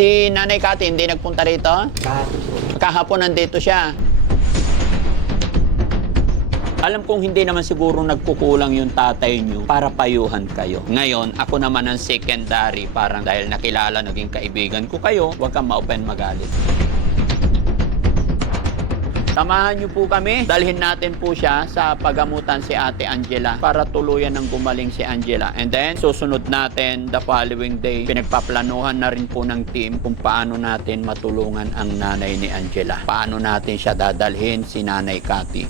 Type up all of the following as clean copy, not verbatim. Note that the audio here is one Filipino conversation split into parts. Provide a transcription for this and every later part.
Si Nanay Cathy, hindi nagpunta rito? Kahapon po. Kahapon nandito siya. Alam kong hindi naman siguro nagkukulang yung tatay niyo para payuhan kayo. Ngayon, ako naman ang secondary. Parang dahil nakilala, naging kaibigan ko kayo, huwag kang ma-open magalit. Samahan niyo po kami. Dalhin natin po siya sa pagamutan si Ate Angela para tuluyan ng gumaling si Angela. And then, susunod natin the following day. Pinagpaplanuhan na rin po ng team kung paano natin matulungan ang nanay ni Angela. Paano natin siya dadalhin si Nanay Cathy.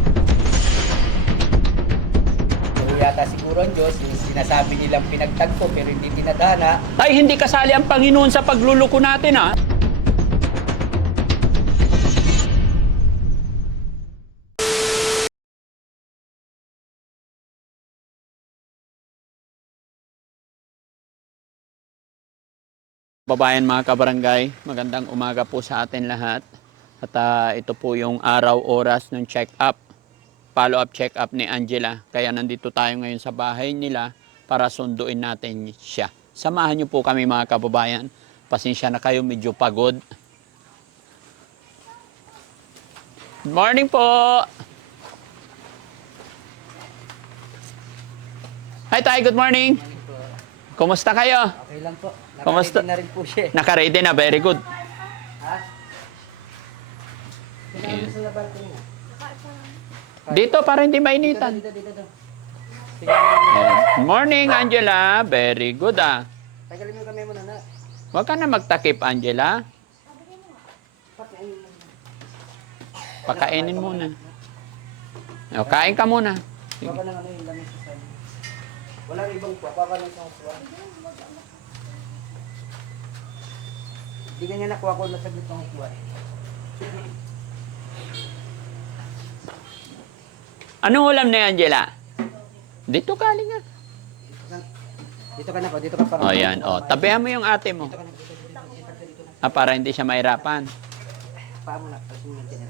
Yata siguro ang Diyos, yung sinasabi nilang pinagtagpo pero hindi pinadhana. Ay, hindi kasali ang Panginoon sa pagluluko natin, ha? Babayan mga kabarangay, magandang umaga po sa atin lahat. At ito po yung araw-oras ng check-up, follow-up check-up ni Angela. Kaya nandito tayo ngayon sa bahay nila para sunduin natin siya. Samahan niyo po kami mga kababayan. Pasensya na kayo, medyo pagod. Good morning po! Hi Tay, good morning! Kumusta kayo? Okay lang po. Kamusta? Nakaready na rin po siya. Naka-ready na, very good. Ha? Sinabi sa laban ko niya. Dito para hindi mainitan. Dito. Sige. Good morning, Angela. Very good, ah. Tagalin mo kami muna na. Huwag ka na magtakip, Angela. Pakainin muna. O, kain ka muna. Baka lang ano yung lamig sa sana. Walang ibang po. Baka lang sa uswa. Hindi ganyan nakuha ko na saglit ng uswa. Anong ulam ni Angela? Dito galing nga. Dito ka na po. Dito ka para. O, yan. O, tabihan mo yung ate mo. Dito ka na. Dito. Ah, para hindi siya mahirapan. Paa mo na. Tapos mo natin.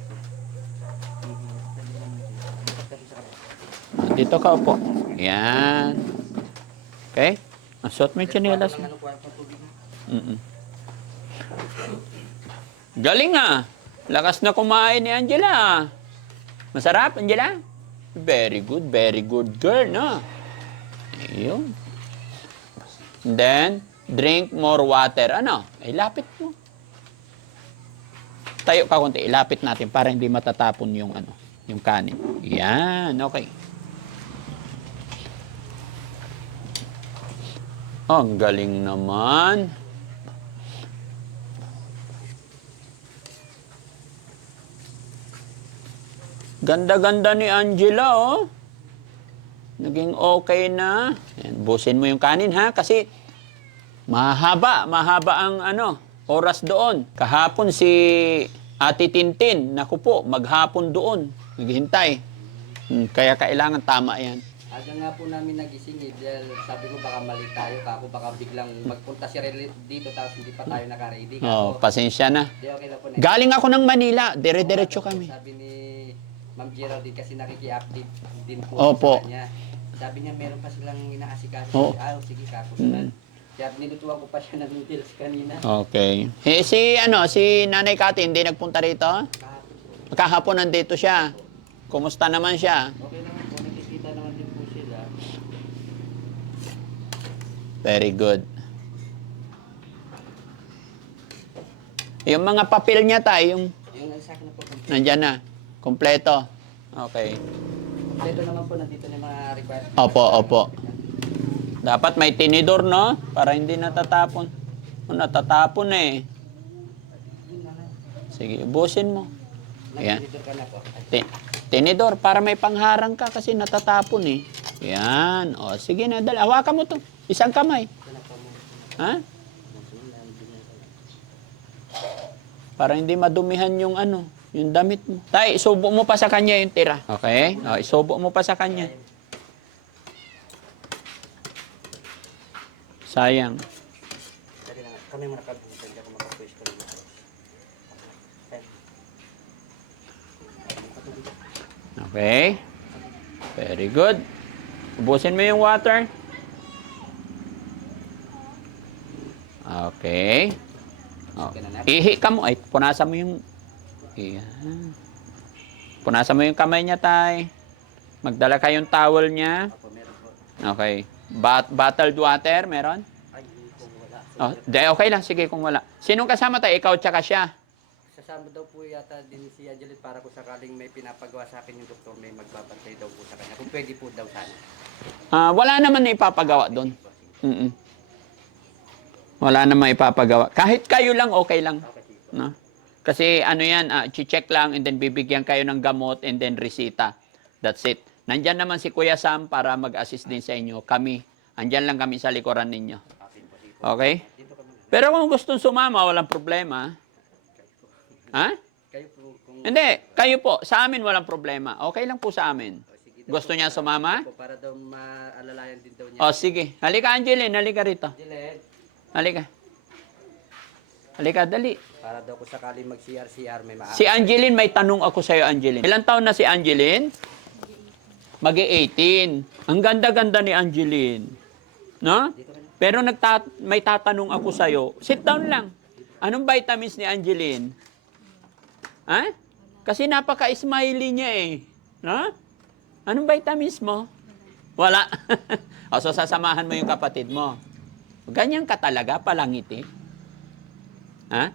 Dito ka upo. Yan. Okay? Suot mo yung tsinelas mo. Galing ah. Lakas na kumain ni Angela. Masarap, Angela? Very good girl, no? Ayun. And then, drink more water. Ano? Ay, lapit mo. Tayo ka konti. Ilapit natin para hindi matatapon yung ano, yung kanin. Yan, okay. Oh, ang galing naman. Ganda-ganda ni Angela, oh. Naging okay na. Ayan, busin mo yung kanin, ha? Kasi mahaba ang ano, oras doon. Kahapon si Ate Tintin, naku po, maghapon doon. Naghihintay. Kaya kailangan tama yan. Aga nga po namin nagising eh, dahil sabi ko baka mali tayo, kako baka biglang magpunta si Relly dito tapos hindi pa tayo naka-ready. Oh, pasensya na. Di okay lang po na. Galing ako ng Manila, dire-diretso kami. Sabi ni Ma'am Geraldine kasi nakiki-update din po Opo. sa kanya. Sabi niya meron pa silang inaasikaso. Oh. Sige kako sunod. Kaya nilutuan ko pa siya ng noodles kanina. Okay. Eh, si Nanay Cathy, hindi nagpunta rito? Kahapon po. Kahapon nandito siya. Kumusta naman siya? Okay naman po, nakikita naman din po sila. Very good. Yung mga papel niya tayo, yung Yung sa akin na po. nandyan na. Kompleto. Okay. Dito naman po, nandito na yung mga requirements. Opo. Dapat may tinidor, no? Para hindi natatapon. O, natatapon eh. Sige, ubusin mo. Ayan. Nandito ka na po. Tinidor, para may pangharang ka kasi natatapon eh. Yan. O, sige na, dali. Hawakan mo to. Isang kamay. Ha? Para hindi madumihan yung ano, yung damit mo. Tay, isubo mo pa sa kanya yung tira. Okay? O, isubo mo pa sa kanya. Sayang. Dali na nga. Kami muna kabutan. Hindi ako makapulis ko rin. Okay? Very good. Ubusin mo yung water. Okay. Oh. ka na. Ihi ka mo. Ay, punasan mo yung... Ayan. Punasan mo yung kamay niya, tay. Magdala kayong towel niya. Opo, meron po. Okay. Bottled water, meron? Ay, kung wala. Oh, okay lang. Sige, kung wala. Sinong kasama tayo? Ikaw tsaka siya? Kasama daw po yata din si Angeline para kung sakaling may pinapagawa sa akin yung doktor, may magbabantay daw po sa kanya. Kung pwede po daw sana. Wala naman na ipapagawa doon. Mm-mm. Wala naman ipapagawa. Kahit kayo lang, okay lang. Okay, sige po. No? Kasi ano yan, check lang and then bibigyan kayo ng gamot and then resita. That's it. Nandyan naman si Kuya Sam para mag-assist din sa inyo. Kami, andyan lang kami sa likuran ninyo. Okay po, sige po. Okay? Dito kami. Pero kung gustong sumama, walang problema. Ha? Kayo po, kung... Hindi, kayo po. Sa amin walang problema. Okay lang po sa amin. O, sige daw Gusto po, niya sumama? po, para daw maalalayan din daw niya. O sige. Halika Angeline, halika rito. Angeline, Halika. Halika, dali. para daw kung sakaling mag-CR, may Si Angeline, may tanong ako sa'yo, Angeline. Ilang taon na si Angeline? Mag-18. Ang ganda-ganda ni Angeline. No? Dito kami. Pero may tatanong ako sa'yo. Sit down lang. Anong vitamins ni Angeline? Ha? Kasi napaka-smiley niya eh. No? Anong vitamins mo? Wala. O, so sasamahan mo yung kapatid mo. Ganyan ka talaga, palangiti. Ha?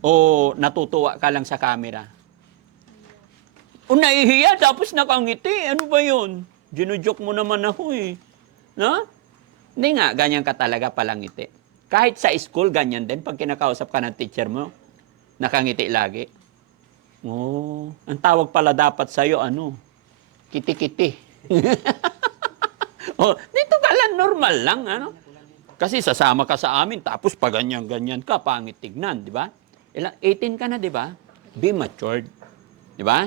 O natutuwa ka lang sa camera? O nahihiya, tapos nakangiti. Ano ba yun? Ginujoke mo naman ako eh. No? Hindi nga, ganyan ka talaga palangiti. Kahit sa school, ganyan din. Pag kinakausap ka ng teacher mo, nakangiti lagi. Oh, ang tawag pala dapat sa'yo, ano? Kiti-kiti. Oh, dito ka lang, normal lang, ano? Kasi sasama ka sa amin, tapos pag ganyan-ganyan ka, pangit tignan, di ba? 18 ka na, di ba? Be matured. Di ba?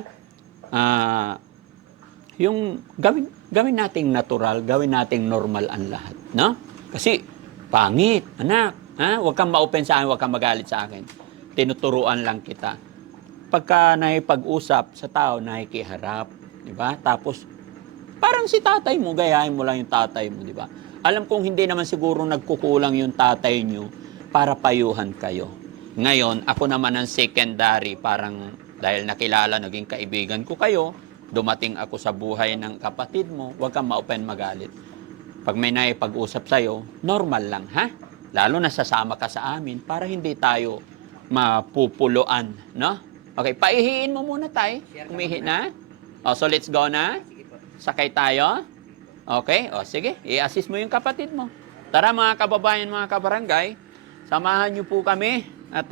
Yung gawin nating natural, gawin nating normal ang lahat, no? Kasi pangit, anak, ha? Huwag kang ma-open sa akin, huwag kang magalit sa akin. Tinuturuan lang kita. Pagka nakipag-usap sa tao, nakikiharap, di ba? Tapos parang si tatay mo, gayahin mo lang yung tatay mo, di ba? Alam kong hindi naman siguro nagkukulang yung tatay nyo para payuhan kayo. Ngayon, ako naman ang secondary, parang dahil nakilala, naging kaibigan ko kayo, dumating ako sa buhay ng kapatid mo, huwag kang ma-open magalit. Pag may naipag-usap sa'yo, normal lang, ha? Lalo na sasama ka sa amin para hindi tayo mapupuluan, no? Okay, paihiin mo muna tayo. Umihi na. O, so let's go na. Sige po. Sakay tayo. Okay, o sige, i-assist mo yung kapatid mo. Tara mga kababayan, mga kabarangay, samahan niyo po kami at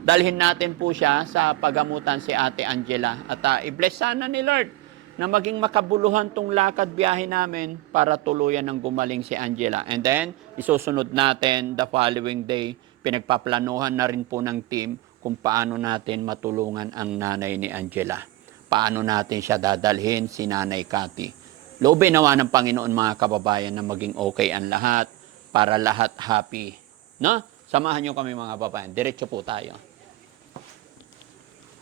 dalhin natin po siya sa pagamutan si Ate Angela. At i-bless sana ni Lord na maging makabuluhan tong lakad biyahe namin para tuluyan ng gumaling si Angela. And then, isusunod natin the following day, pinagpaplanuhan na rin po ng team kung paano natin matulungan ang nanay ni Angela. Paano natin siya dadalhin, si Nanay Cathy. Loobin nawa ng Panginoon mga kababayan na maging okay ang lahat para lahat happy. No? Samahan niyo kami mga kababayan. Diretso po tayo.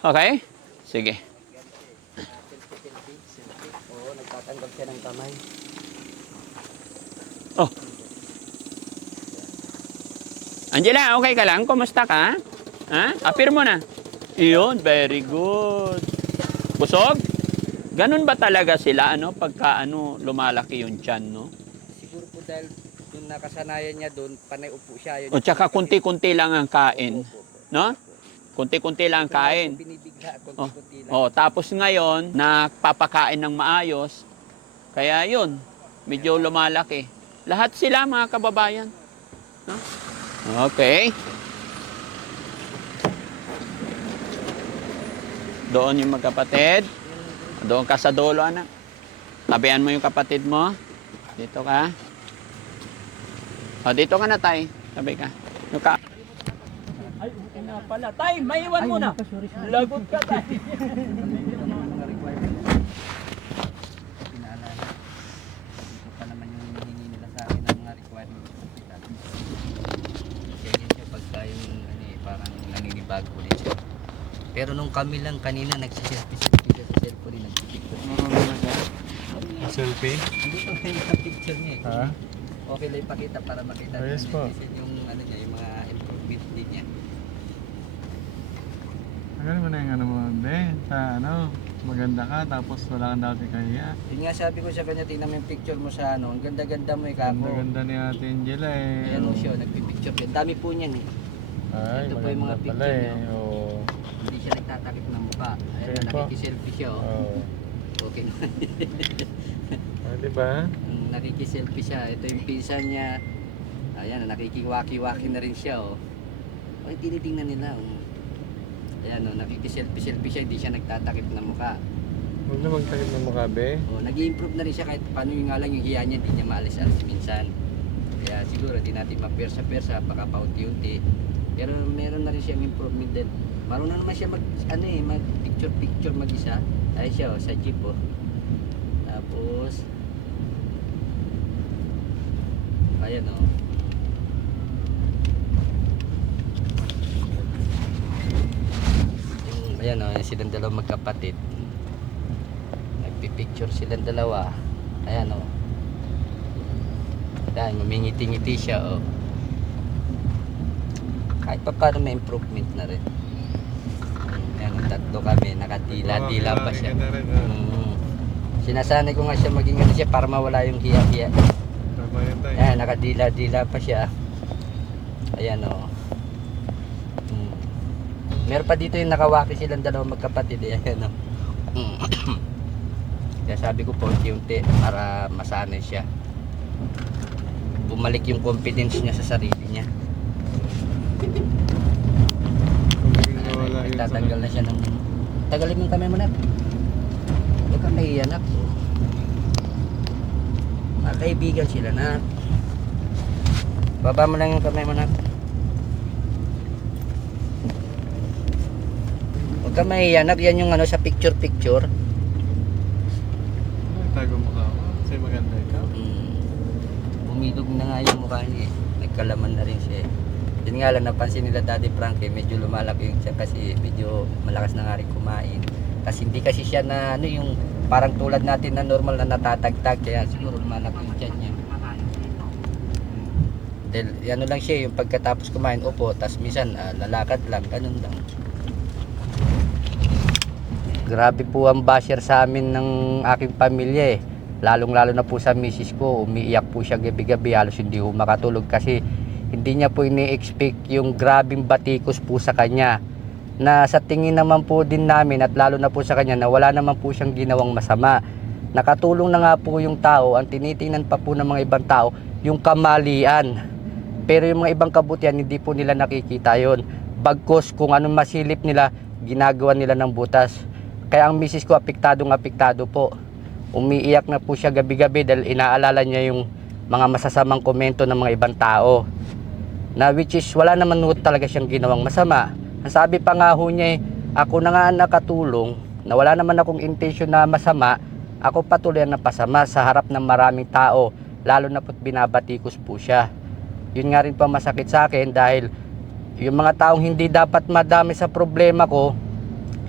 Okay? Sige. Oo, nagtatanggal siya ng kamay. Oh. Angela, okay ka lang? Kumusta ka? Ha? Appear mo na. Iyon, very good. Busog? Ganun ba talaga sila, ano, pagka, ano, lumalaki yung tiyan, no? Siguro po dahil yung nakasanayan niya doon, panay upo siya. Yun, O tsaka kunti-kunti lang ang kain, no? Kunti-kunti lang ang kain. Binibigla, Oh, kunti-kunti lang. oh, tapos ngayon, napapakain ng maayos. Kaya yun, medyo lumalaki. Lahat sila, mga kababayan. No? Okay. Doon yung magkapatid. Doon ka sa dulo, anak. Tabihan mo yung kapatid mo. Dito ka. O, dito ka na, tay. Tabi ka. Yung ka. Ay, okay na pala. Tay, maiwan mo na. Lagot ka, tay. Mga requirements. Pinaalala. Ito pa naman yung hinihingi nila sa akin ng mga requirements. Ganyan siya pagka yung parang naninibago ulit siya. Pero nung kami lang kanina nagsiselfie-selfie siya sa cellphone rin, nagpipicture. Selfie? Hindi pa kayo naka-picture niya eh. Ha? Okay lang ipakita para makita Yes po. yung ano niya, yung mga improvement din niya. Tanggalin mo na yung ano mo, be. Sa ano, maganda ka, tapos wala kang dati kaya. Yun nga sabi ko sa kanya, tingnan mo yung picture mo sa ano, ang ganda-ganda mo kako. Ganda-ganda ni Ate Angela eh. Ayan o siya, nagpipicture yan. Dami po niyan eh. Ay, Ito po yung mga maganda picture pala eh. niya. Oo. Hindi siya nagtatakip ng mukha. Ayan Sige na, po. nakikiselfie siya oh. Oo. Okay na. Ah, di ba? Nakikiselfie siya. Ito yung pinsan niya. Ayan, nakikiwaki-waki na rin siya oh. Ay, tinitingnan nila oh. Ayan o, nakikiselfie-selfie siya, hindi siya nagtatakip ng mukha. Huwag na magtakip ng mukha, be. O, nag-i-improve na rin siya kahit paano yung nga lang yung hiya niya, hindi niya maalis-alis minsan. Kaya siguro di natin mapersa-persa, baka paunti-unti. Pero meron na rin siyang improvement din. Marunong naman siya mag picture-picture mag-isa. Ay siya sa jeep oh. Tapos ayan oh. Ayan o, silang dalawa magkapatid. Nagpipicture silang dalawa. Ayan o. Ayan, ngumingiti-ngiti siya o. Kahit pa paano may improvement na rin. Ayan, ang tatlo kami, nakadila-dila pa siya. Sinasanay ko nga siya maging ano siya para mawala yung hiya-hiya. Tama yan tayo. Ayan, nakadila-dila pa siya. Ayan o. Meron pa dito yung nakawaki silang dalawang magkapatid eh. Ayan o. Kaya sabi ko po unti-unti para masanay siya. Bumalik yung confidence niya sa sarili niya. Kung biglang nawala yun sa... Nagtatanggal na siya ng... Tagalin mo yung kamay mo na. Huwag kang nahiya na. Mga kaibigan sila na. Baba mo lang yung kamay mo na. Huwag kang mahiya. Yan yung ano sa picture-picture. Tago mukha ko. Kasi maganda ikaw. Bumidog na nga yung mukha niya eh. Nagkalaman na rin siya eh. Yun nga lang napansin nila Daddy Frankie, medyo lumalaki yung siya kasi medyo malakas na nga rin kumain. Kasi hindi kasi siya na ano yung parang tulad natin na normal na natatagtag, kaya siguro lumalaki yung tiyan niya. Dahil ano lang siya yung pagkatapos kumain, upo, tas minsan lalakad lang, ganun lang. Grabe po ang basher sa amin ng aking pamilya eh. Lalong-lalo na po sa misis ko, umiiyak po siya gabi-gabi, halos hindi po makatulog kasi hindi niya po ini-expect yung grabing batikos po sa kanya. Na sa tingin naman po din namin at lalo na po sa kanya na wala naman po siyang ginawang masama. Nakatulong na nga po yung tao, ang tinitingnan pa po ng mga ibang tao, yung kamalian. Pero yung mga ibang kabutihan, hindi po nila nakikita yon. Bagkus kung anong masilip nila, ginagawa nila ng butas. Kaya ang misis ko apektado po. Umiiyak na po siya gabi-gabi dahil inaalala niya yung mga masasamang komento ng mga ibang tao. Na which is wala naman talaga siyang ginawang masama. Ang sabi pa nga ho niya ako na nga nakatulong, na wala naman akong intention na masama, ako patuloy na pasama sa harap ng maraming tao, lalo na po't binabatikos po siya. Yun nga rin pa masakit sa akin dahil yung mga taong hindi dapat madami sa problema ko,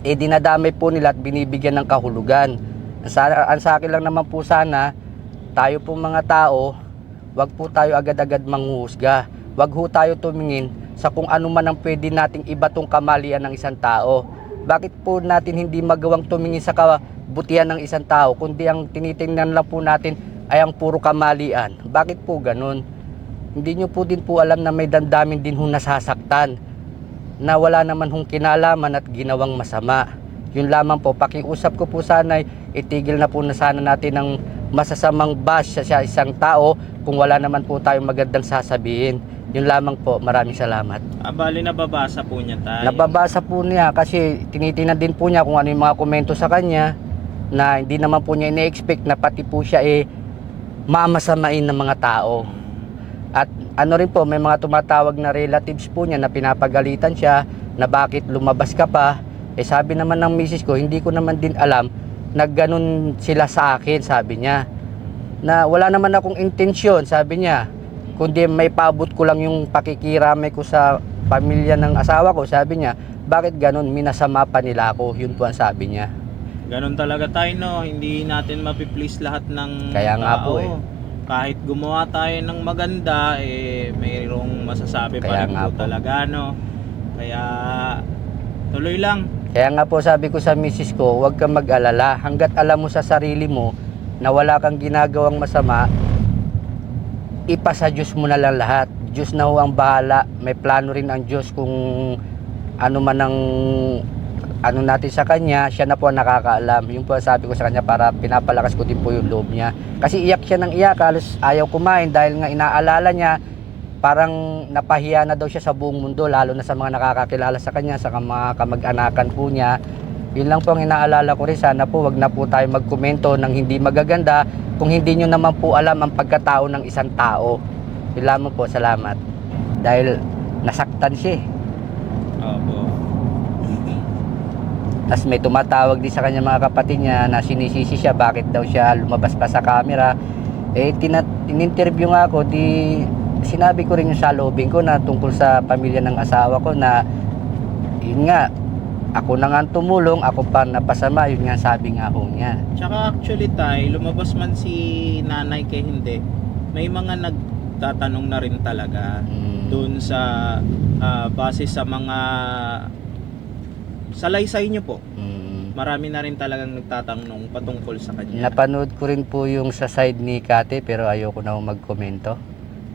dinadamay po nila at binibigyan ng kahulugan. Ang sa akin lang naman po sana, tayo po mga tao, wag po tayo agad-agad manghuhusga. Wag ho tayo tumingin sa kung ano man ang pwede nating ibatong kamalian ng isang tao. Bakit po natin hindi magawang tumingin sa kabutihan ng isang tao, kundi ang tinitingnan lang po natin ay ang puro kamalian? Bakit po ganun? Hindi nyo po din po alam na may damdamin din ho nasasaktan, na wala naman hong kinalaman at ginawang masama. Yun lamang po, pakiusap ko po sana, itigil na po na sana natin ang masasamang bash sa isang tao kung wala naman po tayong magandang sasabihin. Yun lamang po, maraming salamat. Bali nababasa po niya tayo. Nababasa po niya kasi tinitingnan din po niya kung ano yung mga komento sa kanya na hindi naman po niya ine-expect na pati po siya mamasamain ng mga tao. At ano rin po, may mga tumatawag na relatives po niya na pinapagalitan siya na bakit lumabas ka pa. Sabi naman ng misis ko, hindi ko naman din alam na ganun sila sa akin, sabi niya. Na wala naman akong intensyon, sabi niya. Kundi may paabot ko lang yung pakikiramay ko sa pamilya ng asawa ko, sabi niya. Bakit ganun? Minasama pa nila ako, yun po ang sabi niya. Ganun talaga tayo, no? Hindi natin mapiplease lahat ng Kaya tao. nga po Kahit gumawa tayo ng maganda, mayroong masasabi pa Kaya rin nga po po. talaga, no? Kaya tuloy lang. Kaya nga po sabi ko sa misis ko, huwag kang mag-alala. Hanggat alam mo sa sarili mo na wala kang ginagawang masama, ipasa Diyos mo na lang lahat. Diyos na ho ang bahala. May plano rin ang Diyos kung ano man ang ano natin sa Kanya, siya na po ang nakakaalam. Yung po sabi ko sa Kanya para pinapalakas ko din po yung loob niya. Kasi iyak siya ng iyak, halos ayaw kumain dahil nga inaalala niya parang napahiya na daw siya sa buong mundo, lalo na sa mga nakakakilala sa kanya, sa mga kamag-anakan po niya. Yun lang po ang inaalala ko rin. Sana po wag na po tayo magkomento ng hindi magaganda kung hindi nyo naman po alam ang pagkatao ng isang tao. Yun lamang po, salamat. Dahil nasaktan siya eh. Opo. Tapos may tumatawag din sa kanya mga kapatid niya na sinisisi siya bakit daw siya lumabas pa sa camera. Eh, in-interview nga ako, di sinabi ko rin yung saloobin ko na tungkol sa pamilya ng asawa ko na yun nga, ako na nga tumulong, ako pa napasama, yun nga sabi nga ho niya. Tsaka actually tayo, lumabas man si nanay kay hindi, may mga nagtatanong na rin talaga doon sa base sa mga salaysay nyo po. Marami na rin talagang nagtatanong patungkol sa kanya. Napanood ko rin po yung sa side ni Kate pero ayoko na ho magkomento.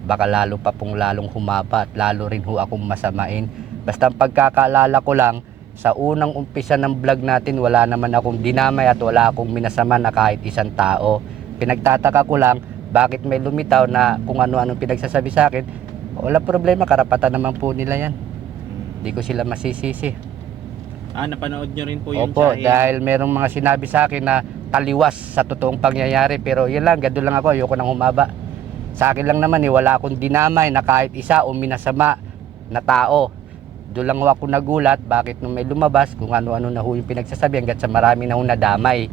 Baka lalo pa pong lalong humaba at lalo rin ho akong masamain. Basta ang pagkakaalala ko lang, sa unang umpisa ng vlog natin, wala naman akong dinamay at wala akong minasama na kahit isang tao. Pinagtataka ko lang, bakit may lumitaw na kung ano-anong pinagsasabi sa akin, wala problema, karapatan naman po nila yan. Hindi ko sila masisisi. Napanood nyo rin po yung Opo, Chahin. dahil merong mga sinabi sa akin na taliwas sa totoong pangyayari. Pero yun lang, gado lang ako, ayoko nang humaba. Sa akin lang naman, wala akong dinamay na kahit isa o minasama na tao. Doon lang ako nagulat, bakit nung may lumabas, kung ano-ano na ho yung pinagsasabi, hanggat sa marami na ho nadamay.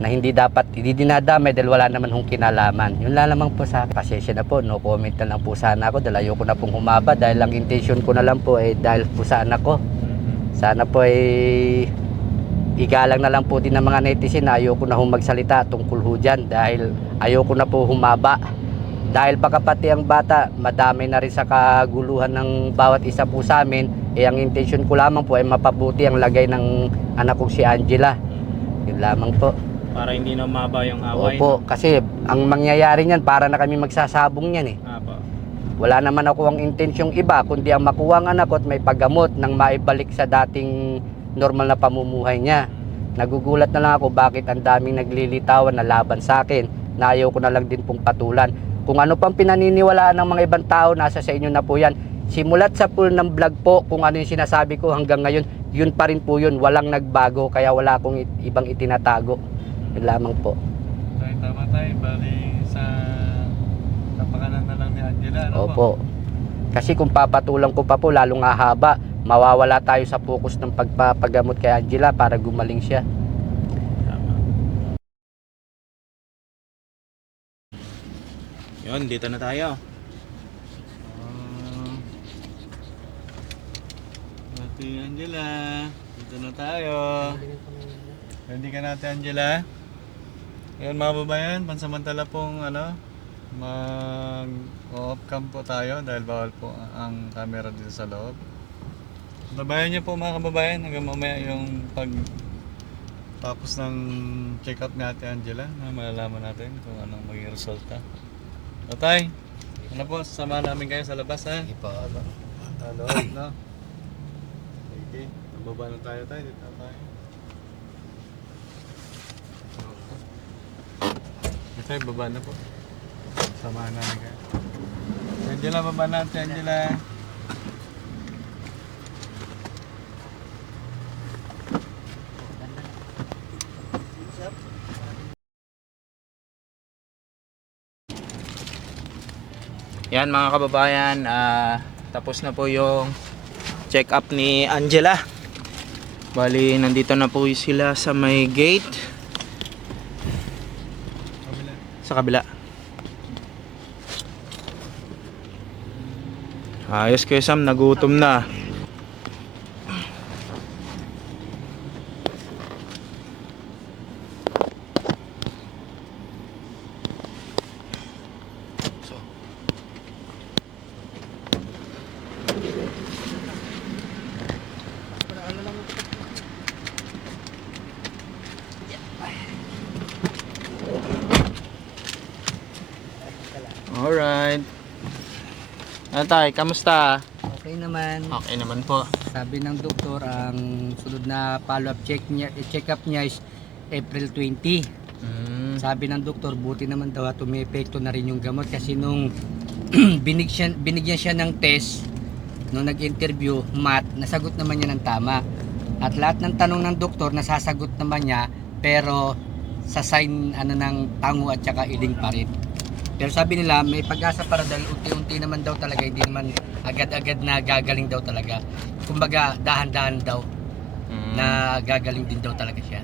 Na hindi dapat, hindi dinadamay dahil wala naman hong kinalaman. Yun lang naman po sa akin. Pasensya na po, no comment na lang po sana ako dahil ayoko na pong humaba. Dahil ang intention ko na lang po dahil po sa anak ko. Sana po igalang na lang po din ng mga netizen na ayoko na hong magsalita tungkol ho dyan dahil ayoko na po humaba. Dahil baka pati ang bata, madami na rin sa kaguluhan ng bawat isa po sa amin, ang intention ko lamang po ay mapabuti ang lagay ng anak kong si Angela. Yun lamang po. Para hindi na umaba yung away. Opo, kasi ang mangyayari niyan, para na kami magsasabong niyan eh. Apo. Wala naman ako ang intensyong iba, kundi ang makuha ang anak ko at may paggamot nang maibalik sa dating normal na pamumuhay niya. Nagugulat na lang ako bakit ang daming naglilitawan na laban sa akin, na ayaw ko na lang din pong patulan. Kung ano pang pinaniniwalaan ng mga ibang tao, nasa sa inyo na po yan. Simulat sa pool ng vlog po, kung ano yung sinasabi ko hanggang ngayon, yun pa rin po yun. Walang nagbago, kaya wala akong ibang itinatago. Yun lamang po. Tayo, tama tayo. Bali sa kapakanan na lang ni Angela. Ano Opo. Kasi kung papatulang ko pa po, lalong hahaba. Mawawala tayo sa focus ng pagpapagamot kay Angela para gumaling siya. Yun, dito na tayo. Ate Angela, dito na tayo. Ready ka na, Ate Angela? Ngayon mga babayan, pansamantala pong mag-off cam po tayo dahil bawal po ang camera dito sa loob. Babayan niyo po mga kababayan hanggang mamaya yung tapos ng check-up ni Ate Angela na malalaman natin kung anong maging resulta. Tatay, ano po, sasama namin kayo sa labas ha? Sige po. Sa loob, no? Sige, baba na tayo tayo. Dito tayo. Tayo, baba na po. Samahan namin kayo. Angela, baba na. Angela. Yan mga kababayan, tapos na po yung check up ni Angela. Bali, nandito na po sila sa may gate. Sa kabila. Ayos kayo Sam, nagutom na. Tay, kamusta? Okay naman. Okay naman po. Sabi ng doktor, ang sunod na follow-up check-up niya is April 20. Sabi ng doktor, buti naman daw at epekto na rin yung gamot kasi nung binigyan siya ng test nung nag-interview, nasagot naman niya ng tama. At lahat ng tanong ng doktor nasasagot naman niya, pero sa sign ng tango at saka iling pa rin. Pero sabi nila may pag-asa para dahil unti-unti naman daw talaga, hindi naman agad-agad na gagaling daw talaga. Kumbaga dahan-dahan daw na gagaling din daw talaga siya.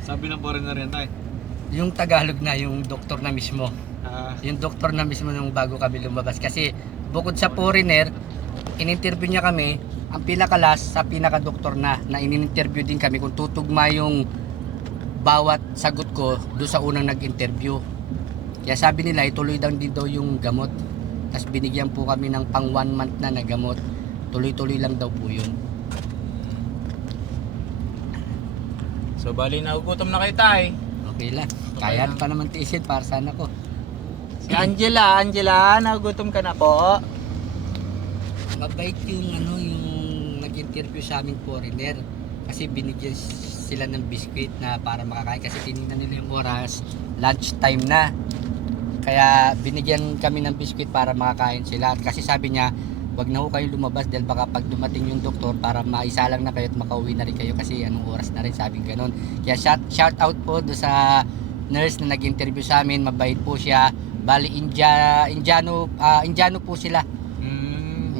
Sabi ng foreigner yan, tay. Yung Tagalog na, yung doktor na mismo. Yung doktor na mismo nung bago kami lumabas. Kasi bukod sa foreigner, in-interview niya kami, ang pinakalas sa pinaka-doktor na in-interview din kami kung tutugma yung bawat sagot ko doon sa unang nag-interview. Kaya sabi nila, ituloy lang din daw yung gamot. Tapos binigyan po kami ng pang 1 month na gamot. Tuloy-tuloy lang daw po yun. So bali nagugutom na kayo, Tay. Okay lang. Kaya pa naman tiisin para sana ko. Si Angela, nagugutom ka na po. Mabait yung yung nag-interview sa aming foreigner. Kasi binigyan sila ng biscuit na para makakain. Kasi tinignan nila yung oras, lunch time na. Kaya binigyan kami ng biscuit para makakain sila. Kasi sabi niya, wag na ho kayo lumabas dahil baka pag dumating yung doktor para maisalang na kayo at makauwi na rin kayo kasi anong oras na rin, sabi ganon. Kaya shout out po do sa nurse na nag-interview sa amin, mabait po siya. Bali Indiano po sila.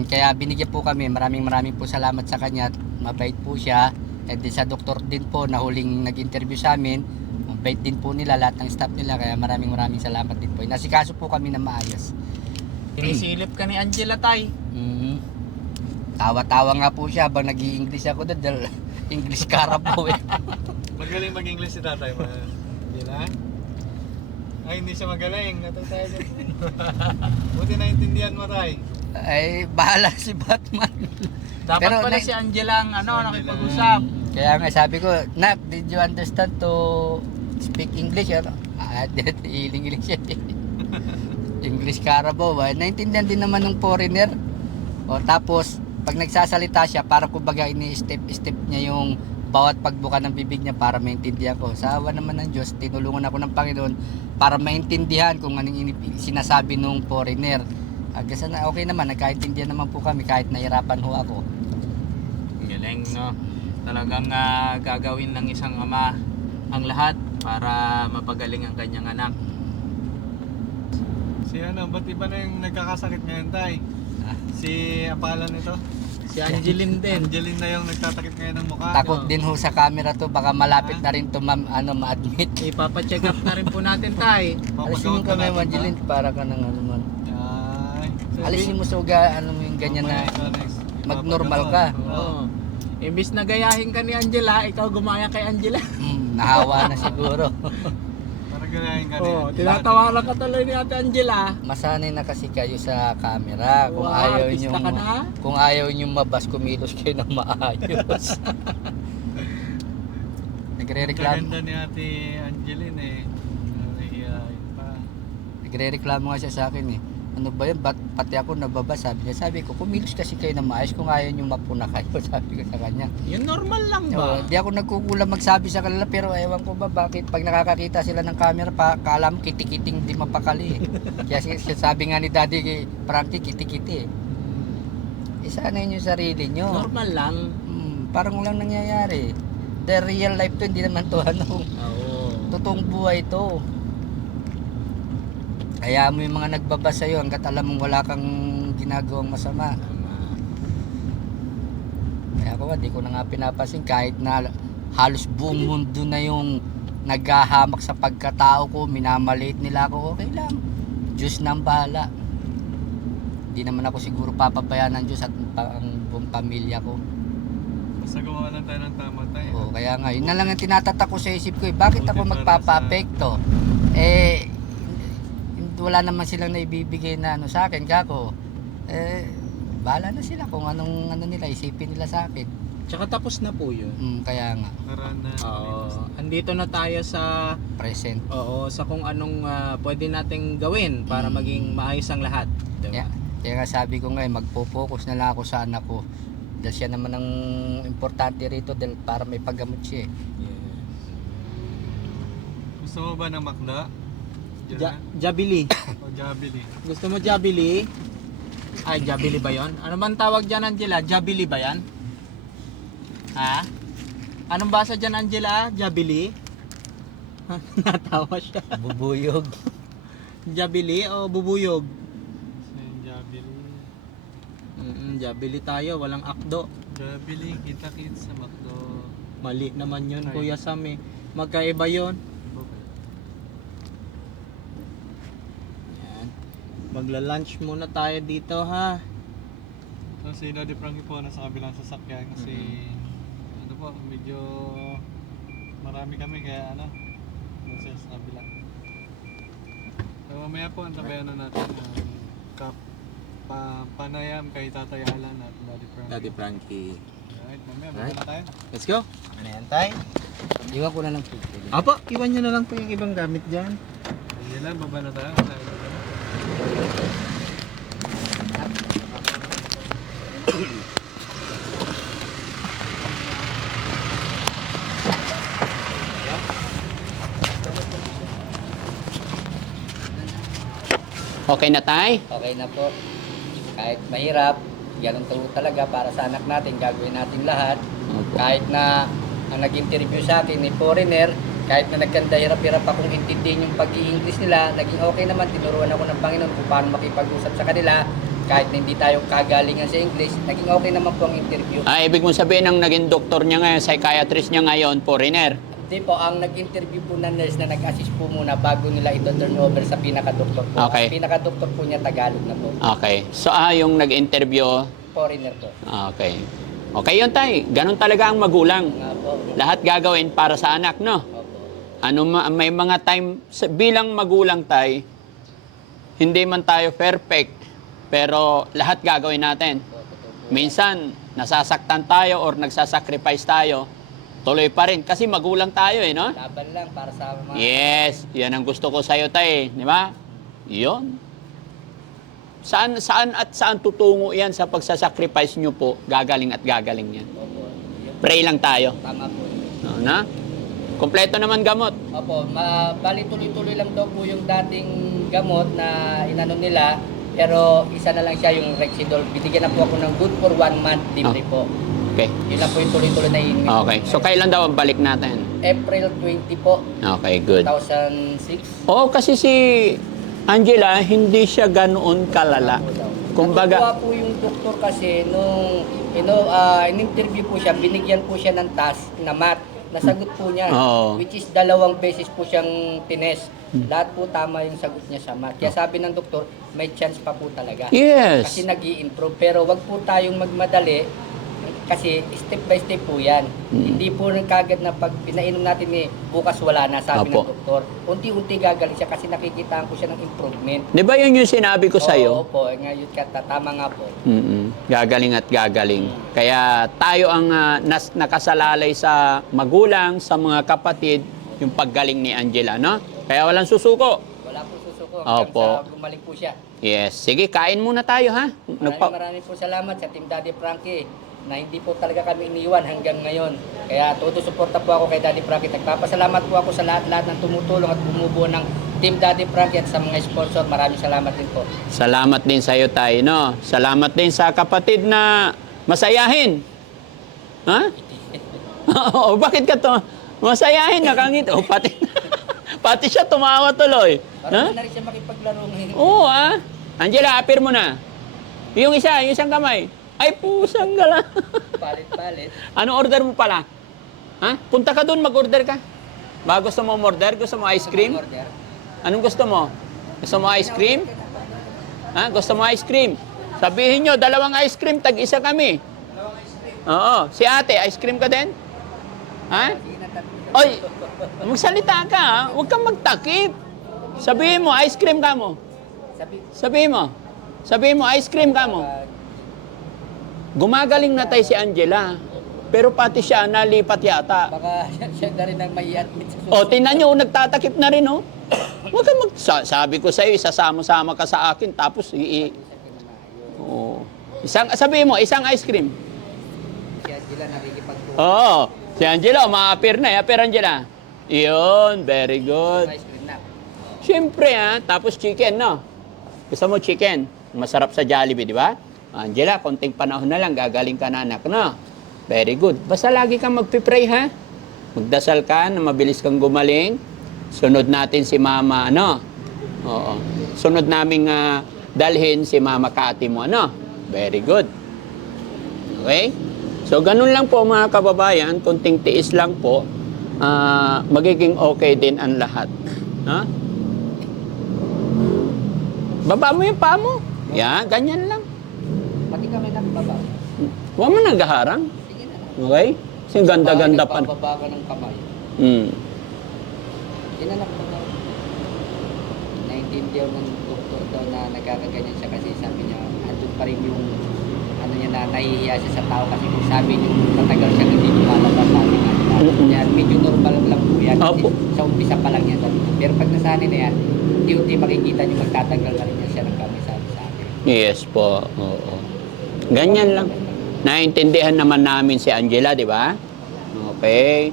Kaya binigyan po kami, maraming po salamat sa kanya, mabait po siya. At din sa doktor din po na huling nag-interview sa amin, mabait din po nila, lahat ng staff nila, kaya maraming salamat din po. Nasikaso po kami na maayos. Sinisilip ka ni Angela, Tay. Tawa-tawa nga po siya habang nag-i-English ako doon dahil English Carabao eh. Magaling mag-English si tatay ba? Hindi lang? Ay, hindi siya magaling. Natay tayo dyan. Buti naintindihan mo, tay. Ay, bahala si Batman. Dapat Pero pala si Angela ang nakipag-usap. Kaya nga sabi ko, Nak, did you understand to speak English? English yan eh. English Carabao. Naintindihan din naman ng foreigner. O tapos, pag nagsasalita siya, para kumbaga ini-step niya yung bawat pagbuka ng bibig niya para maintindihan ko. Sa awa naman ng Diyos, tinulungan ako ng Panginoon para maintindihan kung anong sinasabi nung foreigner. Agad na okay naman, nagkaintindihan naman po kami kahit nahirapan ho ako. Galing, no? Talagang gagawin ng isang ama ang lahat para mapagaling ang kanyang anak. Si ba't iba na yung nagkakasakit ngayon, tay? Si apalan nito? Si Angeline din. Angeline na yung nagtatakit ngayon ng mukha. Takot din ho sa camera to, baka malapit na rin to ma-admit. Ipapacheck up na rin po natin, Tay. Alisin mo kami, Angeline, para ka ng man. Ay. Alisin mo sa uga, mo yung ganyan na mag-normal ka. Oo. Imbis na gayahin ka ni Angela, ikaw gumaya kay Angela. Nahawa na siguro. Parang ganahin ka Oo, tinatawanan ka tuloy ni Ate Angela. Masanay na kasi kayo sa camera. Kung Wow, ayaw artista nyo, ka na? kung ayaw nyo mabas, kumilos kayo ng maayos. Nagre-reklamo. Ganda ni Ate Angeline eh. Nahihiyain pa. Nagre-reklamo nga siya sa akin eh. Ano ba yun? Pati ako nababa, sabi niya. Sabi ko, kumilos kasi kayo ng maayos kung ayaw nyo mapuna kayo. Sabi ko sa kanya. Yun normal lang ba? Di ako nagkukulang magsabi sa kanila, pero ewan ko ba bakit pag nakakakita sila ng camera, kala mo kitikiting di mapakali eh. Kaya sabi nga ni Daddy Frankie, kitikiti eh. Isanay nyo yung sarili nyo. Normal lang. Parang walang nangyayari. The real life to, hindi naman to Oo. totoong buhay to. Kaya mo yung mga nagbaba sa'yo hanggat alam mong wala kang ginagawang masama. Kaya ako di ko na nga pinapansin kahit na halos buong mundo na yung naghahamak sa pagkatao ko, minamaliit nila ako, okay lang. Diyos na ang bahala. Di naman ako siguro papabayaan ng Diyos at ang buong pamilya ko. Basta gawa lang tayo ng tama tayo. Oo, kaya nga, yun na lang ang tinatatak ko sa isip ko eh. Bakit ako Buti para magpapa-apekto? Wala naman silang naibibigay na sa akin, kako. Bahala na sila kung anong nila, isipin nila sa akin. Tsaka tapos na po yun. Kaya nga, Nakaraan na. Oo. Andito na tayo sa present. sa kung anong pwede nating gawin para maging maayos ang lahat. Diba? Yeah. Kaya nga sabi ko nga, magpo-focus na lang ako sa anak ko. Dahil siya naman ang importante rito dahil para may paggamot siya eh. Gusto mo ba ng makda? Jabili. O Jabili? Gusto mo Jabili? Ay, Jabili ba yon? Ano bang tawag dyan, Angela? Jabili ba yan? Ha? Anong basa dyan, Angela? Jabili? Natawa siya. Bubuyog. Jabili o bubuyog? Yung Jabili. Jabili tayo, walang akdo. Jabili, kita-kits sa makdo. Mali naman yun, Ay. Kuya Sam eh. Magkaiba yun. Yan. Magla-lunch muna tayo dito ha. So si Daddy Frankie po nasa kabilang sasakyan kasi ano po, medyo marami kami kaya ano, nasa sa kabila. So mamaya po antabayan na natin ang panayam kay Tatay Alan at Daddy Frankie. Daddy Frankie. Alright, mamaya baba na tayo. Let's go. Ano yan tayo? Iwan ko na lang po. Apo, iwan nyo na lang po yung ibang gamit dyan. Hindi lang, baba na tayo. Okay na, Tay? Okay na po. Kahit mahirap, ganun talaga para sa anak natin, gagawin natin lahat. Kahit na ang nag-interview sa akin ni foreigner, kahit na nagkanda hirap-hirap akong intindihin yung pag-i-English nila, naging okay naman, tinuruan ako ng Panginoon kung paano makipag-usap sa kanila. Kahit na hindi tayo kagalingan sa English, naging okay naman po ang interview. Ibig mong sabihin ng naging doktor niya ngayon, psychiatrist niya ngayon, foreigner. Hindi po, ang nag-interview po na nurse na nag-assist po muna bago nila ito-turn over sa pinaka-doktor po. Okay. Ang pinaka-doktor po niya Tagalog na po. Okay. So, yung nag-interview, Foreigner po. okay. Okay yun, Tay. Ganun talaga ang magulang. Nga po. Lahat gagawin para sa anak, no? Opo. May mga time, bilang magulang, Tay, hindi man tayo perfect, pero lahat gagawin natin. Opo, totoo po. Minsan, nasasaktan tayo or nagsasacrifice tayo, tuloy pa rin. Kasi magulang tayo, eh, no? Laban lang para sa mga... Yes, yan ang gusto ko sa'yo, Tay. Di ba? Yun. Saan tutungo yan sa pagsasacrifice nyo po? Gagaling at gagaling yan. Opo. Yun. Pray lang tayo. Tama po. No, na? Kompleto naman gamot. Opo, bali tuloy-tuloy lang daw po yung dating gamot na inano nila. Pero isa na lang siya yung Rexidol. Binigyan na po ako ng good for 1 month libre po. Okay. Yun lang po yung tuloy-tuloy na inumin. Okay. So, kailan daw ang balik natin? April 20 po, Okay, good. 2006. Oo, kasi si Angela, hindi siya ganoon kalala. Kumbaga, Natutuwa po yung doktor kasi nung in-interview po siya, binigyan po siya ng task na math. Nasagot po niya, Oo. which is 2 beses po siyang tines. Lahat po tama yung sagot niya sa math. Kaya sabi ng doktor, may chance pa po talaga. yes. Kasi nag-i-improve. Pero wag po tayong magmadali kasi step by step po yan. Hindi po kagad na pag pinainom natin bukas wala na, sabi Opo. ng doktor. Unti-unti gagaling siya kasi nakikitaan ko siya ng improvement. Di ba yun yung sinabi ko sa'yo? Oo po, ngayon tama nga po. Gagaling at gagaling. Kaya tayo ang nakasalalay sa magulang, sa mga kapatid, yung paggaling ni Angela, no? Kaya walang susuko. Wala po susuko Opo. hanggang sa gumaling po siya. Yes. Sige, kain muna tayo, ha? Maraming po salamat sa Team Daddy Frankie na hindi po talaga kami iniwan hanggang ngayon. Kaya todo suporta po ako kay Daddy Frankie. Nagpapasalamat po ako sa lahat-lahat ng tumutulong at bumubuo ng Team Daddy Frankie at sa mga sponsor. Maraming salamat din po. Salamat din sa iyo, Tay, no? Salamat din sa kapatid na masayahin. Ha? Oo, bakit ka to? Masayahin, nakangit. Oh, pati siya tumawa tuloy. Parang Ha? na rin siya makipaglaro ngayon. Oo, ah. Angela, apir mo na. Yung isang kamay. Ay, pusang gala. Palit-palit. Ano order mo pala? Ha? Punta ka doon, mag-order ka. Ba, gusto mo order? Gusto mo ice cream? Order. Anong gusto mo? Gusto mo ice cream? Ha? Gusto mo ice cream? Sabihin nyo, 2 ice cream, tag-isa kami. Oo. Si ate, ice cream ka din? Ha? Oy, magsalita ka, ha? Huwag kang magtakip. Sabihin mo, ice cream ka mo. Sabihin mo. Sabihin mo, ice cream ka mo. Gumagaling na tayo si Angela. Pero pati siya nalipat yata. Baka siya na rin ang may admit sa O, tingnan nyo, nagtatakip na rin, oh. Huwag kang sabi ko sa'yo, isasama-sama ka sa akin, tapos Sabihin mo, isang ice cream. Si Angela nakikipag Oo. Si Angela, ma-appear na. Appear, Angela. Iyon, very good. ice cream na. Siyempre, tapos chicken, no? Gusto mo chicken? Masarap sa Jollibee, di ba? Angela, konting panahon na lang, gagaling ka na, anak, no? Very good. Basta lagi kang magpipray, ha? Magdasal ka na mabilis kang gumaling. Sunod natin si Mama, ano? Oo. Sunod naming dalhin si Mama Kati mo, ano? Very good. Okay? So, ganun lang po mga kababayan, konting tiis lang po, magiging okay din ang lahat. Ha? Baba mo yung paa mo. Yan, ganyan lang. Pati kami nagbaba. Huwag mo naghaharang. Sige na. Okay? Kasi ganda-ganda pa. Nagbababa ka ng kamay. Hmm. Sige na nagbaba. Naintindihan ng doktor daw na nagkakaganyan siya kasi sabi niya, andun pa rin yung ano niya na nahihiya siya sa tao kasi kung sabi niyo matagal siya hindi lumalabas sa ating ano. Yan, medyo normal lang po yan. Opo. Sa umpisa pa lang yan. Pero pag nasanay na yan, unti-unti makikita niyo magtatagal na rin yan siya ng kami sabi sa akin. Yes po. Oo. Ganyan lang. Naintindihan naman namin si Angela, di ba? Okay.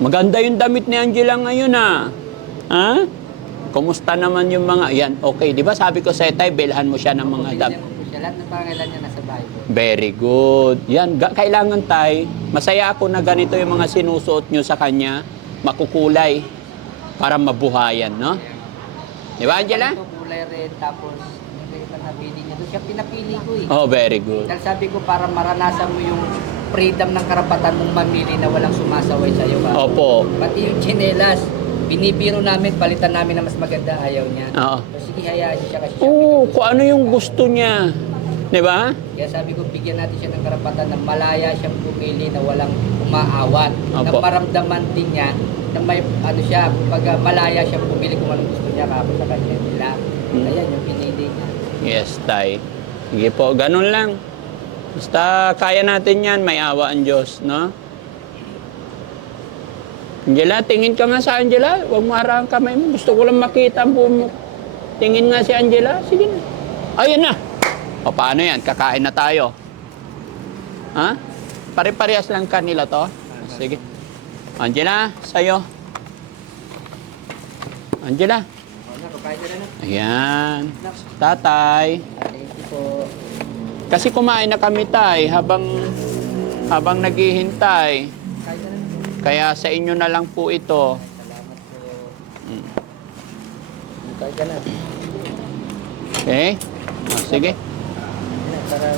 Maganda yung damit ni Angela ngayon, Ha? Kumusta naman yung mga... Yan, okay. Di ba sabi ko sa tay, bilhan mo siya ng mga damit. Lahat ng pangalan niya nasa Bible. Very good. Yan, kailangan tay. Masaya ako na ganito yung mga sinusuot nyo sa kanya. Makukulay. Para mabuhayan, no? Di ba, Angela? Ito kulay rin, tapos yung iba napili niya. Doon siya pinapili ko eh. Oh, very good. Dahil sabi ko para maranasan mo yung freedom ng karapatan mong mamili na walang sumasaway sa'yo. Opo. Pati yung tsinelas, binibiro namin, palitan namin na mas maganda, ayaw niya. Oo. So, sige, hayaan niya siya kasi siya. Oo, kung ano yung gusto niya. Di ba? Kaya sabi ko, bigyan natin siya ng karapatan na malaya siyang pumili na walang umaawat. Na Opo. maramdaman din niya na may ano siya, pag malaya siyang pumili kung anong gusto niya kapag sa kanya nila. Ayan yung pinili niya. Yes, tay. Sige po, ganun lang. Basta kaya natin yan, may awa ang Diyos, no? Angela, tingin ka nga sa Angela. Huwag mo harang kamay mo. Gusto ko lang makita ang buo mo. Tingin nga si Angela. Sige na. Ayun na. O paano yan? Kakain na tayo. Ha? Pare-parehas lang kanila to. Sige. Angela, sa'yo. Angela. Kain ka na na. Ayan. Tatay. Thank you po. Kasi kumain na kami tay habang naghihintay. Kain ka na na. Kaya sa inyo na lang po ito. Salamat po. Mm. Kain ka na. Okay? O, sige. Para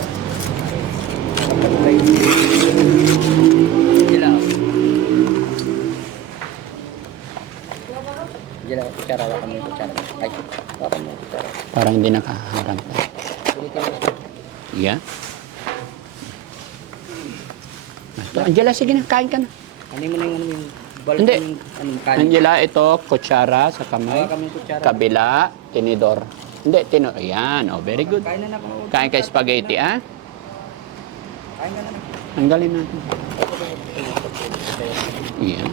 kapag-try. Sila. Sila, kutsara. Wakan mo yung kutsara. Ay, wakan mo yung kutsara. Parang hindi nakaharang tayo. Ulitin mo. Yeah. Ito, Angela, sige na, kain ka na. Ano mo na yung balot Hindi. ng anong kanin? Angela, ito, kutsara sa kamay. Hawakan mo yung kutsara. Kabila, tinidor. Hindi, ayan, oh, very good. Kain na na ako. Kain ka spaghetti, Kain ka na na. Tanggalin natin. Ayan.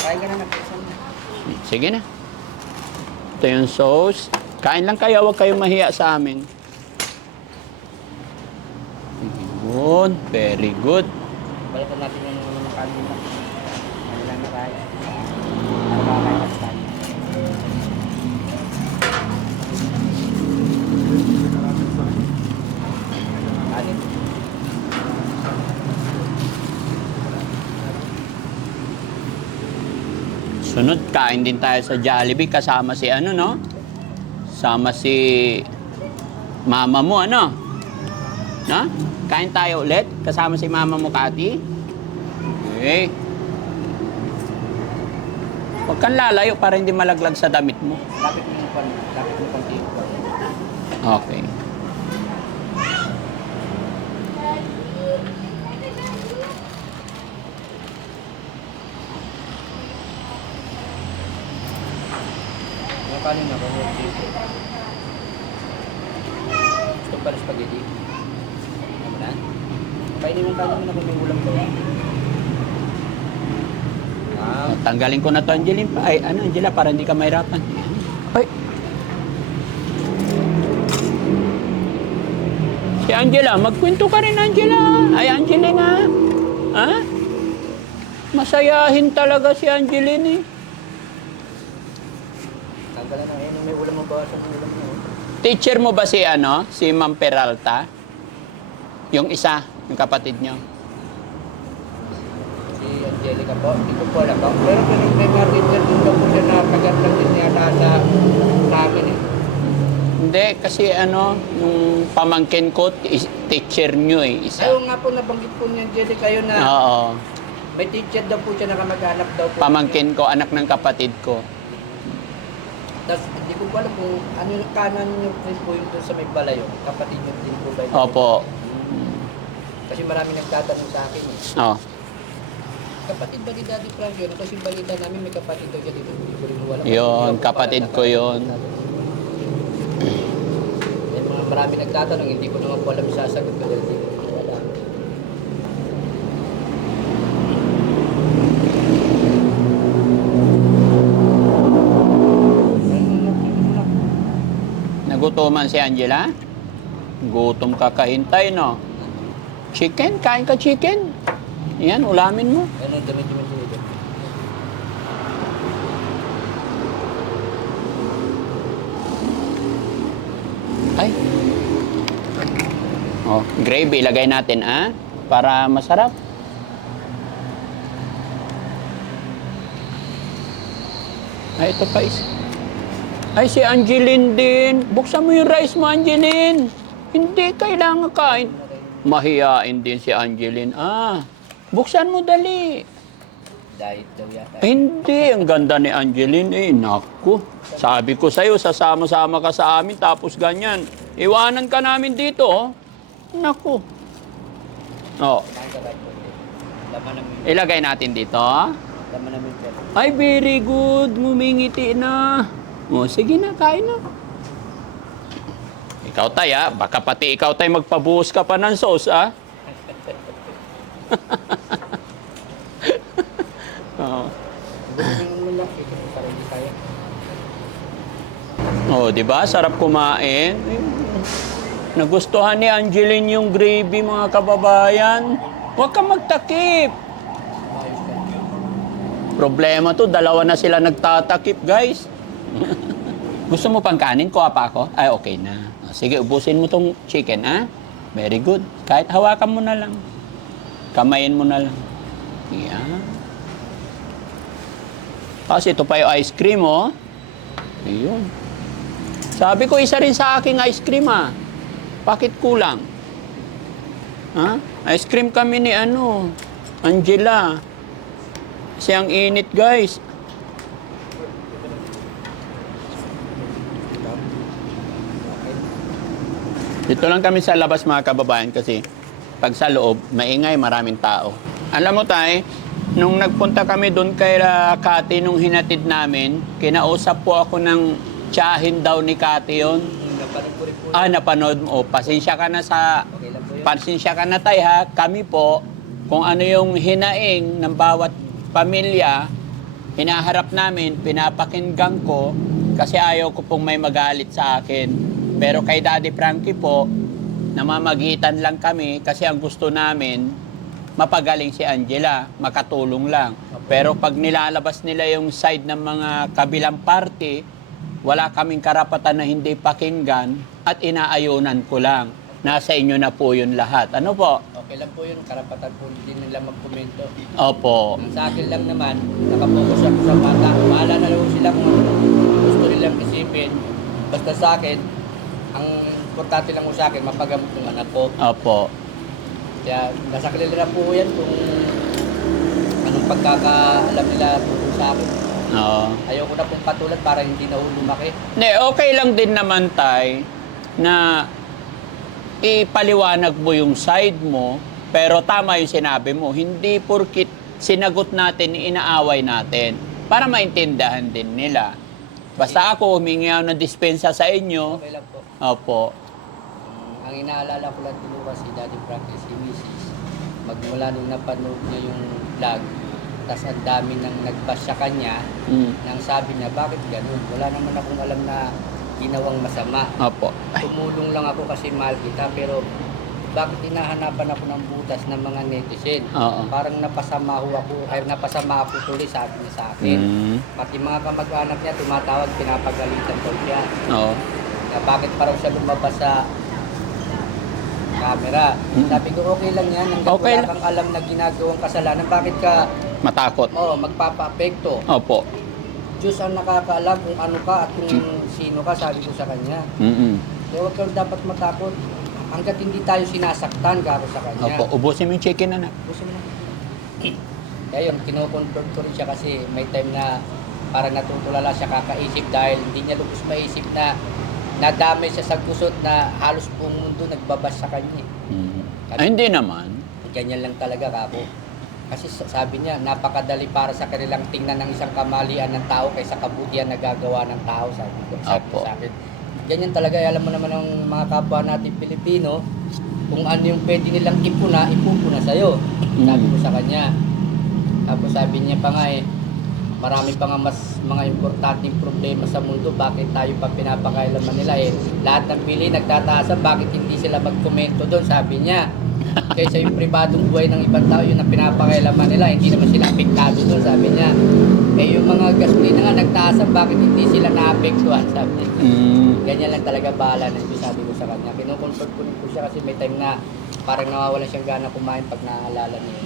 Kain ka na na. Sige na. Ito yung sauce. Kain lang kayo, huwag kayong mahiya sa amin. Yun, very good. Balikan natin yung kanin na. Ano lang na kain. Para makakain sa kanin. Kanin. Sunod, kain din tayo sa Jollibee kasama si ano, no? Sama si mama mo, ano? No? Kain tayo ulit kasama si mama mo, Kati. Okay. Huwag kang lalayo para hindi malaglag sa damit mo. Lapit mo yung pan. Lapit mo yung konti. Okay. Yung kanin na, kung gusto pa rin spaghetti. Ano na? Kainin mo kanin mo na kung may ulam ka. Wow. Tanggalin ko na to, Angeline. Ay, ano, Angela, para hindi ka mahirapan. Ay. Si Angela, magkwento ka rin, Angela. Ay, Angelina. Ha? Masayahin talaga si Angelina eh. Tanggalan na ngayon, may ulam mo ba sa ulam mo? Teacher mo ba si ano? Si Ma'am Peralta? Yung isa, yung kapatid niyo. Si Angelica po, hindi ko po alam po. Pero may mga teacher din daw po siya na tagat-tagat din yata sa amin eh. Hindi, kasi ano, yung pamangkin ko, teacher niyo eh, isa. Ayaw nga po nabanggit po ni Angelica yun na Oo. may teacher daw po siya na kamag-anak daw po. Pamangkin ko, anak ng kapatid ko. Tapos hindi ko po alam kung ano yung kanan niyo po yung doon sa may balayo. Kapatid niyo din po ba yun? Opo. Kasi marami nagtatanong sa akin eh. Oh. Kapatid ba ni Daddy Frank yun? Kasi balita namin may kapatid daw siya dito. Hindi ko rin wala. Yun, kapatid ko yun. May mga marami nagtatanong, hindi ko naman po alam yung sasagot ko dahil hindi ko wala. Nagutuman si Angela? Gutom ka kahintay, no? Chicken? Kain ka chicken? Yan, ulamin mo. Ano, dami-dami dito. Ay. Oh, gravy ilagay natin, ah. Para masarap. Ay, ito pa isa. Ay, si Angeline din. Buksan mo yung rice mo, Angeline. Hindi, kailangan kain. Mahiyain din si Angeline. Ah, buksan mo dali. Diet daw yata. Hindi, ang ganda ni Angeline. Eh, naku. Sabi ko sa'yo, sasama-sama ka sa amin, tapos ganyan. Iwanan ka namin dito, oh. Naku. Oh, Masarap po. Laman namin. ilagay natin dito. Laman namin po. Ay, very good. Ngumingiti na. O, sige na, kain na. Ikaw tay, ah. Baka pati ikaw tay magpabuhos ka pa ng sauce, ah. Oh. Gusto mo lang, para hindi kaya. Oh, di ba? Sarap kumain. Nagustuhan ni Angeline yung gravy, mga kababayan. Huwag kang magtakip. Ayos ka. Problema to, dalawa na sila nagtatakip, guys. Gusto mo pang kanin? Kuha pa ako? Ay, okay na. Sige, ubusin mo tong chicken, ha? Very good. Kahit hawakan mo na lang. Kamayin mo na lang. Yan. Tapos ito pa yung ice cream, oh. Ayun. Sabi ko, isa rin sa aking ice cream, ah. Bakit kulang? Ha? Ice cream kami ni ano, Angela. Kasi ang init, guys. Dito lang kami sa labas, mga kababayan, kasi pag sa loob, maingay, maraming tao. Alam mo tayo, nung nagpunta kami doon kay Kati, nung hinatid namin, kinausap po ako ng tiyahin daw ni Kati yun. Napanood ko rin po. Ah, napanood mo. Oh, pasensya ka na sa... Okay lang po yun. Pasensya ka na tayo, ha. Kami po, kung ano yung hinaing ng bawat pamilya, hinaharap namin, pinapakinggan ko, kasi ayaw ko pong may magalit sa akin. Pero kay Daddy Frankie po, namamagitan lang kami kasi ang gusto namin, mapagaling si Angela, makatulong lang. Pero pag nilalabas nila yung side ng mga kabilang party, wala kaming karapatan na hindi pakinggan at inaayunan ko lang. Nasa inyo na po yun lahat. Ano po? Okay lang po yun, karapatan po din nila magkomento. Opo. Ang sa akin lang naman, nakapokus ako sa bata. Mahala na lang sila kung ano gusto nilang isipin. Basta sa akin, ang importante lang po sa akin, mapagamot ng anak ko. Opo. Kaya nasa kanila na po yan kung anong pagkakaalam nila po sa akin. Oo. Ayoko na pong patulan para hindi na lumaki. Ne, okay lang din naman tay na ipaliwanag mo yung side mo, pero tama yung sinabi mo, hindi porkit sinagot natin, inaaway natin para maintindihan din nila. Basta ako humingi ako ng dispensa sa inyo. Okay lang po. Opo. Ang inaalala ko lang din si Daddy Frankie, si Mrs. Magmula nung napanood niya yung vlog, tas ang dami nang nagbash sa kanya, Mm. nang sabi niya, bakit ganun? Wala naman akong alam na ginawang masama. Opo. Tumulong lang ako kasi mahal kita, pero bakit hinahanapan ako ng butas ng mga netizen? Oo. Parang napasama ako tuloy, sabi niya sa akin. Mm. Pati mga kamag-anak niya, tumatawag, pinapagalitan daw siya. Oo. Na bakit parang siya lumabas sa camera. Sabi ko, okay lang yan. Hanggang Okay wala lang. kang alam na ginagawang kasalanan, bakit ka Matakot. magpapa-apekto? Opo. Diyos ang nakakaalam kung ano ka at kung sino ka, sabi ko sa kanya. Mm-mm. Kaya huwag kang dapat matakot. Hanggat hindi tayo sinasaktan, garo sa kanya. Opo. Ubusin mo yung chicken, anak. Gusto mo na. Kaya yun, kinukonfirm ko rin siya kasi may time na parang natutulala siya kakaisip dahil hindi niya lubos maisip na nadamay siya sa gusot na halos buong mundo nagbabas sa kanya. Mm. Ay, hindi naman. Ganyan lang talaga, kako. Kasi sabi niya, napakadali para sa kanilang tingnan ng isang kamalian ng tao kaysa kabutihan na gagawa ng tao, sabi ko Apo. sa akin. Ganyan talaga, alam mo naman ng mga kapwa natin Pilipino, kung ano yung pwede nilang ipupuna sa'yo. Sabi ko sa kanya. Tapos sabi niya pa nga marami pa nga mga importanteng problema sa mundo, bakit tayo pa pinapakailaman nila lahat ng pili nagtataasan, bakit hindi sila magkomento doon, sabi niya. Kaysa yung pribadong buhay ng ibang tao, yun ang pinapakailaman nila, hindi naman sila apektado doon, sabi niya. Yung mga gasolina nga nagtaasan, bakit hindi sila naapektuhan, sabi niya. Ganyan lang talaga bahala na ito, sabi ko sa kanya. Kinukonfort ko rin po siya kasi may time na parang nawawalan siyang gana kumain pag naaalala niya.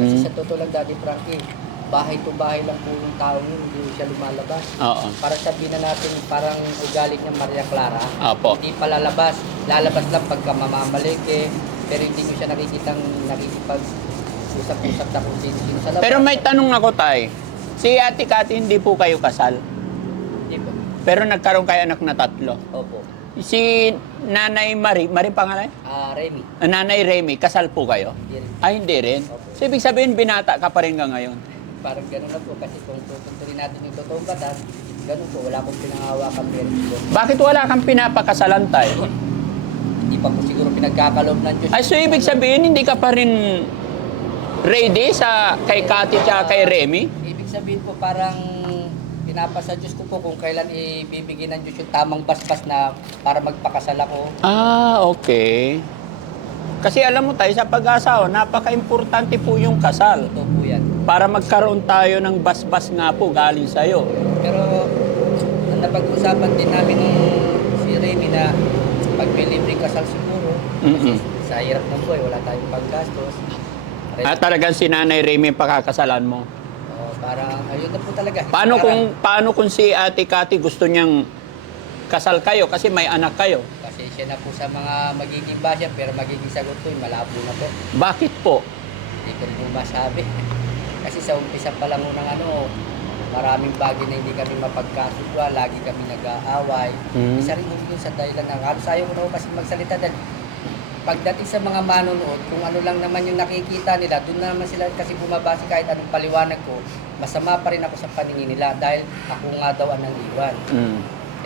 Kasi sa totoo lang, Daddy Frankie, bahay to bahay lang po yung tao niya, hindi siya lumalabas. Oo. Para sabihin na natin, parang ugali niya Maria Clara, Apo. hindi pa lalabas lang pagka mamamalike, pero hindi niyo siya nakikipag-usap-usap sa kung sino sa labas. Pero may tanong ako, tay. Si Ate Cathy, hindi po kayo kasal? Hindi po. Pero nagkaroon kayo anak na 3. Opo. Si Nanay Marie pangalan? Remy. Nanay Remy, kasal po kayo? Hindi rin. Ay, hindi rin. Opo. So, ibig sabihin, binata ka pa rin nga ngayon. Parang gano'n na po kasi kung tututuloy natin yung totoong batas, gano'n po, wala akong pinangahawakan meron po. Bakit wala kang pinapakasalan, tay? Hindi pa po siguro pinagkakaloob ng Diyos. Ay, so ibig sabihin, hindi ka pa rin ready sa kay Cathy at kay Remy? Ibig sabihin po parang pinapasa Diyos ko po kung kailan ibibigay ng Diyos yung tamang basbas na para magpakasal ako. Ah, okay. Kasi alam mo tayo, sa pag-asawa, napaka-importante po yung kasal. Totoo po yan. Para magkaroon tayo ng basbas nga po galing sa'yo. Pero ang napag-usapan din namin nung si Remy na pag may libreng kasal siguro, kasi sa hirap ng buhay, wala tayong paggastos. At talagang si Nanay Remy ang pakakasalan mo. Parang ayun na po talaga. Paano kung si Ate Cathy gusto niyang kasal kayo kasi may anak kayo? Pasensya na po sa mga magiging basya, pero magiging sagot ko, malabo na po. Bakit po? Hindi ko rin po masabi. Kasi sa umpisa pa lang ng maraming bagay na hindi kami mapagkasudwa, lagi kami nag-aaway. Isa rin yun sa dahilan na halos ayaw ko na kasi magsalita dahil pagdating sa mga manonood, kung ano lang naman yung nakikita nila, doon na naman sila kasi bumabase kahit anong paliwanag ko, masama pa rin ako sa paningin nila dahil ako nga daw ang nangiwan.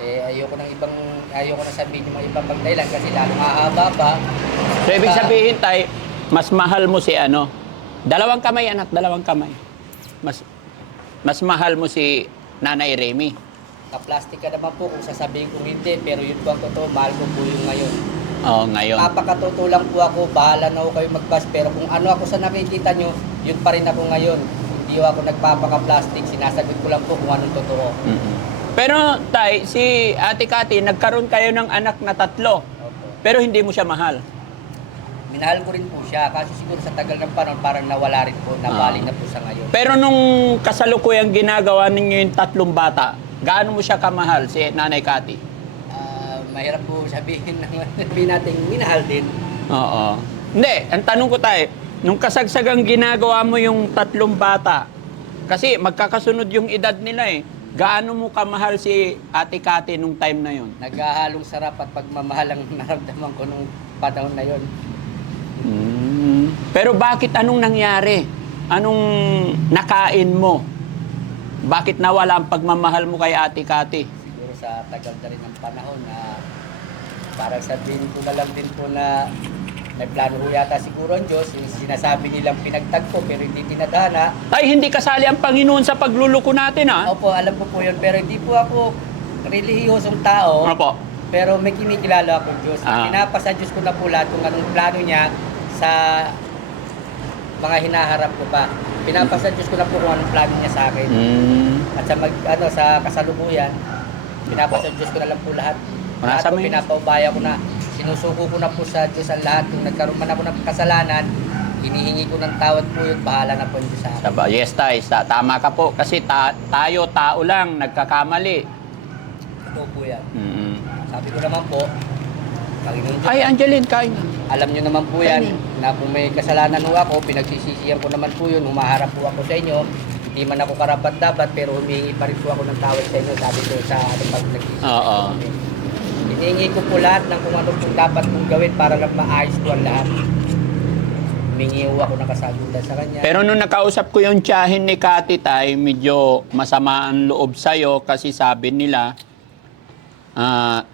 Ayoko na sabihin yung mga ibang pagdahilan kasi lalo mahaba pa. So ibig sabihin tay, mas mahal mo si ano? Dalawang kamay anak, dalawang kamay. Mas mahal mo si Nanay Remy. Ka-plastic ka naman po kung sasabihin kong hindi, pero yun po ang totoo, mahal ko po yung ngayon. Oo, ngayon. Papakatotoo lang po ako, bahala na ako kayo magbas, pero kung ano ako sa nakikita nyo, yun pa rin ako ngayon. Hindi ako nagpapaka-plastic, sinasagot ko lang po kung anong totoo. Pero tay, si Ate Cathy, nagkaroon kayo ng anak na 3, Opo. pero hindi mo siya mahal. Minahal ko rin po siya, kasi siguro sa tagal ng panahon, parang nawala rin po, nabali na po sa ngayon. Pero nung kasalukuyang ginagawa ninyo yung 3 bata, gaano mo siya kamahal, si Nanay Cathy? Mahirap po sabihin naman, sabihin natin, minahal din. Oo. Hindi, ang tanong ko tayo, nung kasagsagang ginagawa mo yung 3 bata, kasi magkakasunod yung edad nila gaano mo kamahal si Ate Cathy nung time na yon? Naghahalong sarap at pagmamahal ang naramdaman ko nung panahon na yon. Pero bakit anong nangyari? Anong nakain mo? Bakit nawala ang pagmamahal mo kay Ate Cathy? Siguro sa tagal na rin ng panahon na parang sabihin ko na lang din po na may plano ho yata siguro ang Diyos, yung sinasabi nilang pinagtagpo pero hindi tinadhana. Ay, hindi kasali ang Panginoon sa pagluluko natin, ha? Opo, alam ko po yun, pero hindi po ako relihiyosong tao. Opo. Pero may kinikilala akong Diyos. Ah. Pinapasa Diyos ko na po lahat kung anong plano niya sa mga hinaharap ko pa. Pinapasa Diyos ko na po kung anong plano niya sa akin. At sa sa kasalukuyan, pinapasa Diyos ko na lang po lahat. Lahat Nasa po may- pinapaubaya ko na. Sinusuko ko na po sa Diyos ang lahat. Kung nagkaroon man ako ng kasalanan, hinihingi ko ng tawad po yun. Bahala na po yung Diyos sa akin. Saba, yes, tay. Tama ka po. Kasi tayo, tao lang, nagkakamali. Ito po yan. Mm. Sabi ko naman po, Panginoon Diyos, Ay, Angeline, kain na. alam nyo naman po yan na kung may kasalanan ho ako, pinagsisisihan ko naman po yun, humaharap po ako sa inyo, hindi man ako karapat dapat, pero humihingi pa rin po ako ng tawad sa inyo, sabi ko sa ating pag nagsisisihan Oo. kami. Hinihingi ko po lahat ng kung ano pong dapat kong gawin para lang maayos ko ang lahat. Humingi ho ako ng kasagutan sa kanya. Pero nung nakausap ko yung tiyahin ni Kati, tay, medyo masama ang loob sa'yo kasi sabi nila, 4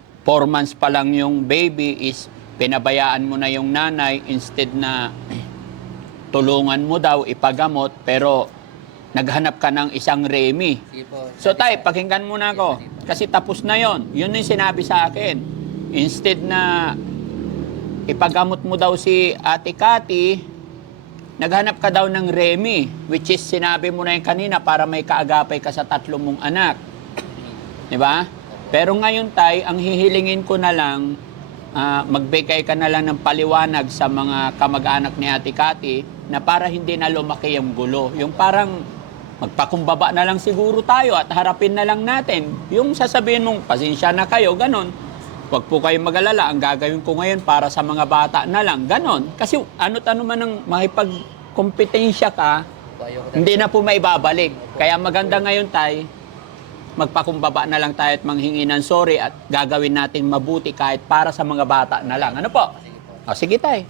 months pa lang yung baby is pinabayaan mo na yung nanay instead na tulungan mo daw ipagamot pero naghanap ka ng isang Remy. Sige po. So tay, pakinggan mo na ako kasi tapos na yon. Yun yung sinabi sa akin. Instead na ipagamot mo daw si Ate Kati, naghanap ka daw ng Remy, which is sinabi mo na yung kanina para may kaagapay ka sa 3 mong anak. Di ba? Pero ngayon tay, ang hihilingin ko na lang, magbigay ka na lang ng paliwanag sa mga kamag-anak ni Ate Kati na para hindi na lumaki yung gulo. Yung parang magpakumbaba na lang siguro tayo at harapin na lang natin. Yung sasabihin mong, pasensya na kayo, ganon. Huwag po kayong mag-alala, ang gagawin ko ngayon para sa mga bata na lang, ganon. Kasi ano't ano man ang makipagkompetensya ka, Ayoko na. hindi na po maibabalik. Kaya maganda ngayon tay, magpakumbaba na lang tayo at manghingi ng sorry at gagawin natin mabuti kahit para sa mga bata na lang. Ano po? Sige po. O, sige tay.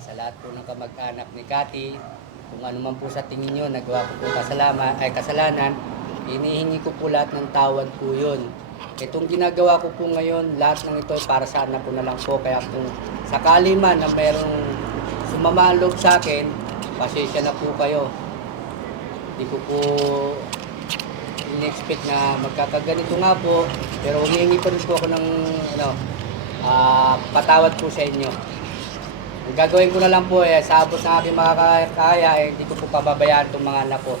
Sa lahat po ng kamag-anak ni Kati, kung ano man po sa tingin nyo, nagawa ko po kasalanan, hinihingi ko po lahat ng tawad po yun. Itong ginagawa ko po ngayon, lahat ng ito ay para sana po na lang po. Kaya kung sakali man na mayroong sumama ang loob sa akin, pasensya na po kayo. Hindi ko po in-expect na magkakaganito nga po, pero humihingi pa rin po ako ng patawad po sa inyo. Ang gagawin ko na lang po sa abot ng aking makakaya, hindi ko po pababayaan itong mga anak ko.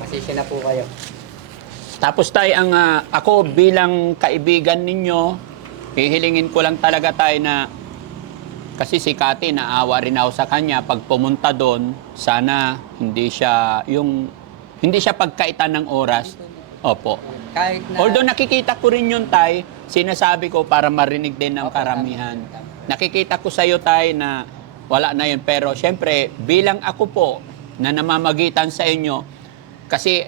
Pasensya na po kayo. Tapos tay, ako bilang kaibigan ninyo, hihilingin ko lang talaga tayo na kasi si Kati, naawa rin ako sa kanya. Pag pumunta doon, sana hindi siya pagkaitan ng oras. Opo. Kahit na... Although nakikita ko rin yun, tay, sinasabi ko para marinig din ng karamihan. Nakikita ko sa iyo, tay, na wala na yun. Pero syempre, bilang ako po na namamagitan sa inyo, kasi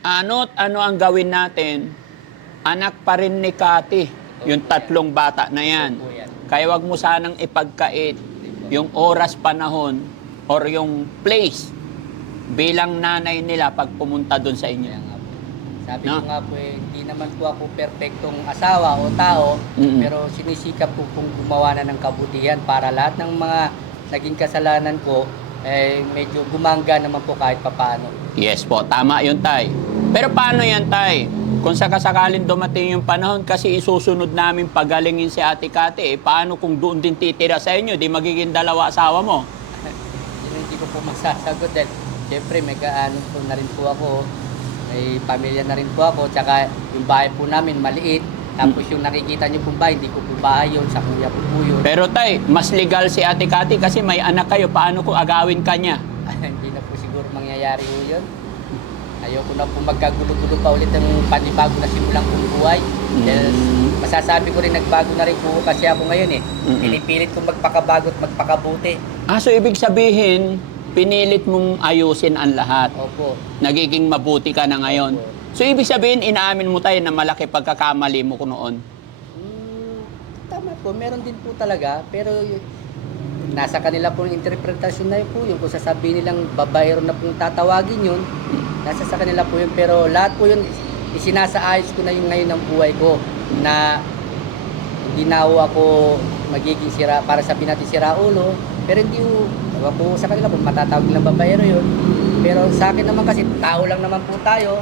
ano ang gawin natin, anak pa rin ni Kati, yung 3 bata na yan. Kaya wag mo sanang ipagkait yung oras, panahon, or yung place bilang nanay nila pag pumunta doon sa inyo. Kaya nga po. Sabi No? ko nga po hindi naman po ako perpektong asawa o tao, Mm-mm. pero sinisikap ko pong gumawa na ng kabutihan para lahat ng mga naging kasalanan ko, medyo gumangga naman po kahit papaano. Yes po, tama yun, tay. Pero paano yan, tay? Kung sakasakalin dumating yung panahon kasi isusunod namin pagalingin si Ate Kati, paano kung doon din titira sa inyo? Di magiging 2 asawa mo? Yun hindi ko po masasagot dahil siyempre may kaano po na rin po ako, may pamilya na rin po ako, tsaka yung bahay po namin maliit, tapos yung nakikita niyo pong bahay, hindi ko po bahay yun, sa kuya po po yun. Pero tay, mas legal si Ate Kati kasi may anak kayo, paano kung agawin ka niya? Hindi na po siguro mangyayari po yun. Ayoko na po magkagulo-gulo pa ulit ng panibago na simulang kong buhay. Dahil masasabi ko rin nagbago na rin po kasi ako ngayon eh. Pinipilit kong magpakabago at magpakabuti. So ibig sabihin, pinilit mong ayusin ang lahat. Opo. Nagiging mabuti ka na ngayon. So ibig sabihin, inaamin mo tayo na malaki pagkakamali mo ko noon. Tama po, meron din po talaga. Pero nasa kanila po yung interpretasyon na yun po. Yung kung sasabihin nilang babaero na pong tatawagin yun, nasa sa kanila po yun. Pero lahat po yun, isinasaayos ko na yung ngayon ng buhay ko na hindi na ako magiging sira, para sabihin natin sira ulo. Pero hindi po sa kanila po matatawag nilang babaero yun. Pero sa akin naman kasi tao lang naman po tayo.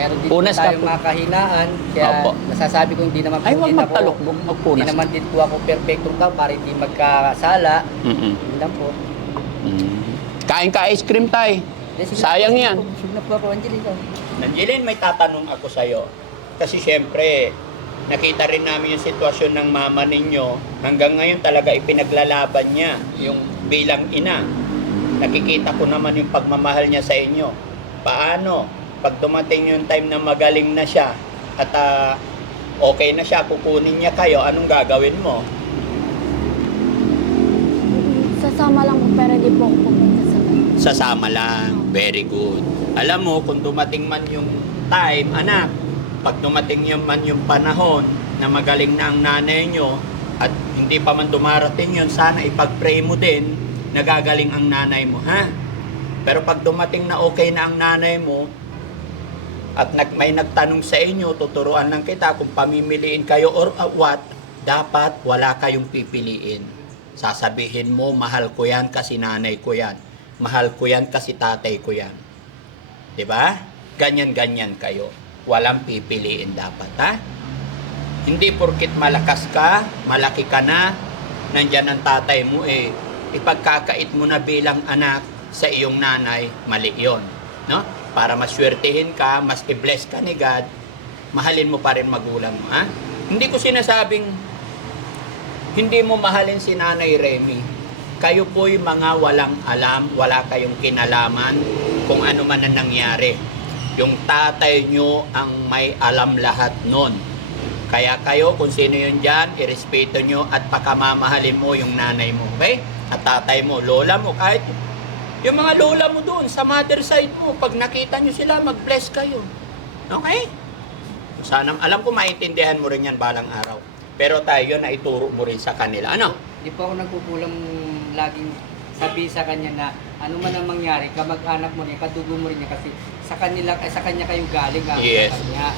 meron din Punas po ka tayong po. mga kahinaan. Kaya Opo. nasasabi ko hindi naman po Ay, huwag din ako, magtalokbong, hindi magpunas. naman din po ako perfectong tao para hindi magkasala. Mm-mm. Yun lang po. Kain ka ice cream, tay. Sige Sayang na po, yan. Busog na po ako, Angelica. Nandiyan, may tatanong ako sa'yo. Kasi syempre, nakita rin namin yung sitwasyon ng mama ninyo. Hanggang ngayon talaga ipinaglalaban niya yung bilang ina. Nakikita ko naman yung pagmamahal niya sa inyo. Paano? Pag dumating yung time na magaling na siya at okay na siya, kukunin niya kayo, anong gagawin mo? Sasama lang po pero di po ako pupunta sa kanya. Sasama lang. Very good. Alam mo, kung dumating man yung time, anak, pag dumating man yung panahon na magaling na ang nanay nyo at hindi pa man dumarating yun, sana ipag-pray mo din na gagaling ang nanay mo, ha? Pero pag dumating na okay na ang nanay mo at may nagtanong sa inyo, tuturuan lang kita kung pamimiliin kayo or what, dapat wala kayong pipiliin. Sasabihin mo, mahal ko yan kasi nanay ko yan. Mahal ko yan kasi tatay ko yan. 'Di ba? Ganyan-ganyan kayo. Walang pipiliin dapat, ha? Hindi porkit malakas ka, malaki ka na, nandyan ang tatay mo, ipagkakait mo na bilang anak sa iyong nanay, mali yun. No? Para maswertehin ka, mas i-bless ka ni God, mahalin mo pa rin magulang mo, ha? Hindi ko sinasabing hindi mo mahalin si Nanay Remy. Kayo po'y mga walang alam, wala kayong kinalaman kung ano man ang nangyari. Yung tatay nyo ang may alam lahat nun. Kaya kayo, kung sino yun dyan, irespeto nyo at pakamamahalin mo yung nanay mo, okay? At tatay mo, lola mo, kahit yung mga lola mo doon, sa mother side mo, pag nakita nyo sila, mag-bless kayo. Okay? Sana, alam ko maintindihan mo rin yan balang araw. Pero tayo na ituro mo rin sa kanila. Ano? Di po ako nagkukulang laging sabi sa kanya na ano man ang mangyari, kamag-anak mo rin, kadugo mo rin niya kasi sa kanya kayo galing Yes. sa kanya.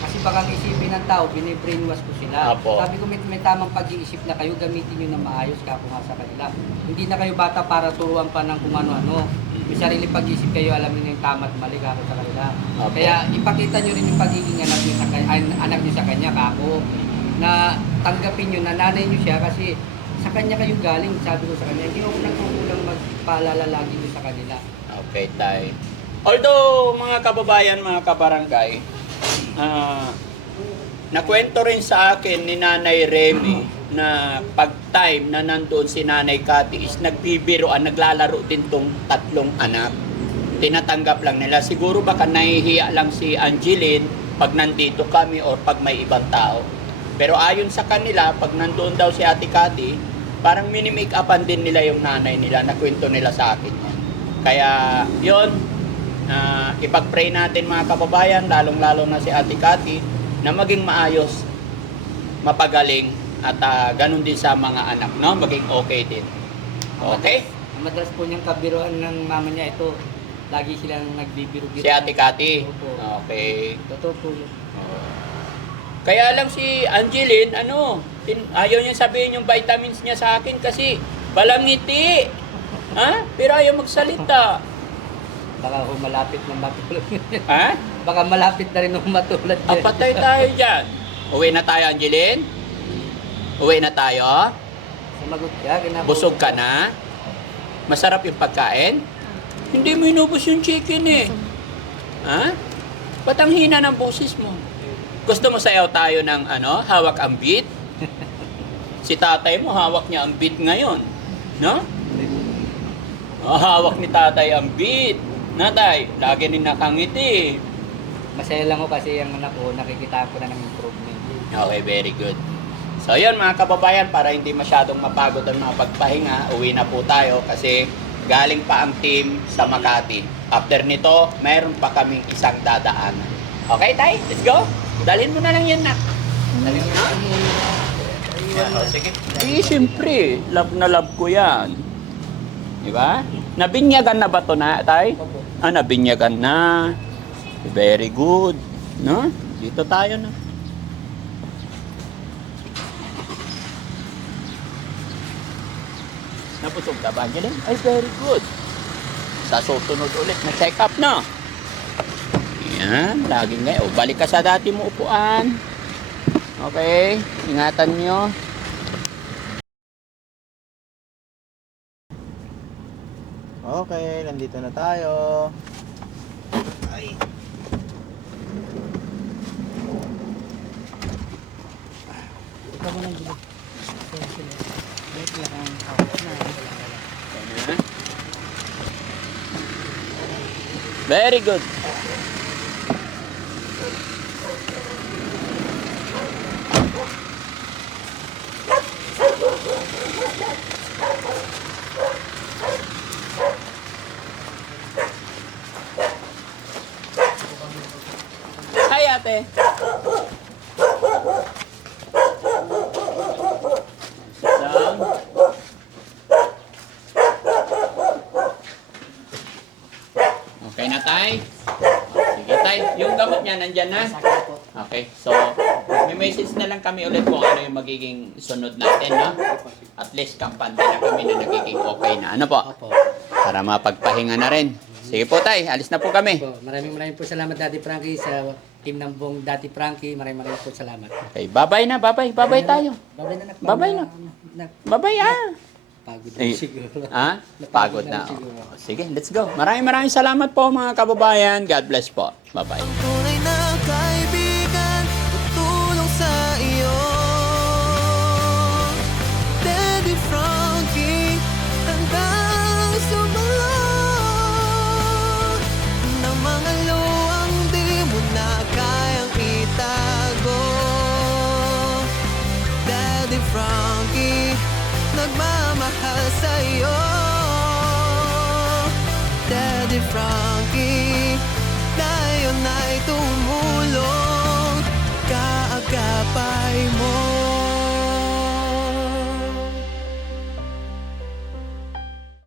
Kasi baka ang isipin ng tao, binibrainwash ko sila. Apo. Sabi ko may tamang pag-iisip na kayo, gamitin nyo na maayos kako nga sa kanila. Hindi na kayo bata para turuan pa ng kung ano-ano. May sarili pag-iisip kayo, alam niyo na yung tama at mali kako sa kanila. Apo. Kaya ipakita nyo rin yung pagiging anak nyo sa kanya kako. Na tanggapin nyo na nanay nyo siya kasi sa kanya kayo galing, sabi ko sa kanya, hindi ako nagkukulang magpaalala lagi nyo sa kanila. Okay, tay. Although, mga kababayan, mga kabarangay, nakwento rin sa akin ni Nanay Remy na pag time na nandoon si Nanay Cathy is nagbibiroan, naglalaro din tong tatlong anak. Tinatanggap lang nila. Siguro baka nahihiya lang si Angeline pag nandito kami or pag may ibang tao. Pero ayon sa kanila, pag nandoon daw si Ate Cathy, parang mini-make upan din nila yung nanay nila, nakwento nila sa akin. Kaya, yun, ipag-pray natin mga kababayan, lalong-lalo na si Ate Cathy, na maging maayos, mapagaling, at ganun din sa mga anak, no? Maging okay din. Okay? Ang madalas po niyang kabiruan ng mama niya ito, lagi silang nagbibiro-biro. Si Ate Cathy. Opo. Okay. Totoo po yun. Kaya lang si Angeline, ayaw niya sabihin yung vitamins niya sa akin kasi balangiti. Ha? Pero ayaw magsalita. Baka malapit na matulad. Ha? Baka malapit na rin matulad. Patay tayo dyan. Uwi na tayo, Angeline? Uwi na tayo? Sumagot ka. Busog ka na? Masarap yung pagkain? Hindi mo inubos yung chicken eh. Ha? Ba't ang hina ng boses mo? Gusto mo sayaw tayo ng hawak ang beat? Si tatay mo, hawak niya ang beat ngayon. No? Hawak ni tatay ang beat. Natay, lagi rin nakangiti. Masaya lang ko kasi yung anak ko, nakikita ko na ng improvement. Okay, very good. So yun mga kababayan, para hindi masyadong mapagod ang mga pagpahinga, uwi na po tayo kasi galing pa ang team sa Makati. After nito, mayroon pa kaming isang dadaanan. Okay, tay? Let's go. Dalhin mo na lang yan, nak. Dalhin mo na? Sige. Siyempre. Love na love ko yan. Di ba? Nabinyagan na ba ito na, tay? Opo. Nabinyagan na. Very good. No? Dito tayo na. Napusog ka ba, Angeline? Ay, very good. Sa susunod ulit na check up na. Yan, laging ngayon. O, balik ka sa dati mo upuan. Okay, ingatan nyo. Okay, nandito na tayo. Ay. Very good. Hi, ate. Sit down. Okay na, tay? Sige, tay. Yung gamot niya, nandyan na? Okay. So, may message na lang kami ulit kung ano yung magiging sunod natin, no? At least, kampante na kami na nagiging okay na. Ano po? Opo. Para mapagpahinga na rin. Sige po, tay. Alis na po kami. Po, maraming po salamat Daddy Frankie sa team ng buong Daddy Frankie. Maraming po salamat. Okay, bye-bye na, bye-bye. Bye-bye tayo. Babay na. Bye-bye na. Bye-bye, ah. Pagod Eh, na siguro. Ah? Pagod na. siguro. Oh, sige, let's go. Maraming salamat po mga kababayan. God bless po. Bye-bye. Tunay na kaibigan, tutulong sa iyo. Daddy Frankie, handang sumalong ng mga luwang di mo na kayang itago. Daddy Frankie, nagmamahal sa iyo. Daddy Frankie, ngayon ay tumulong.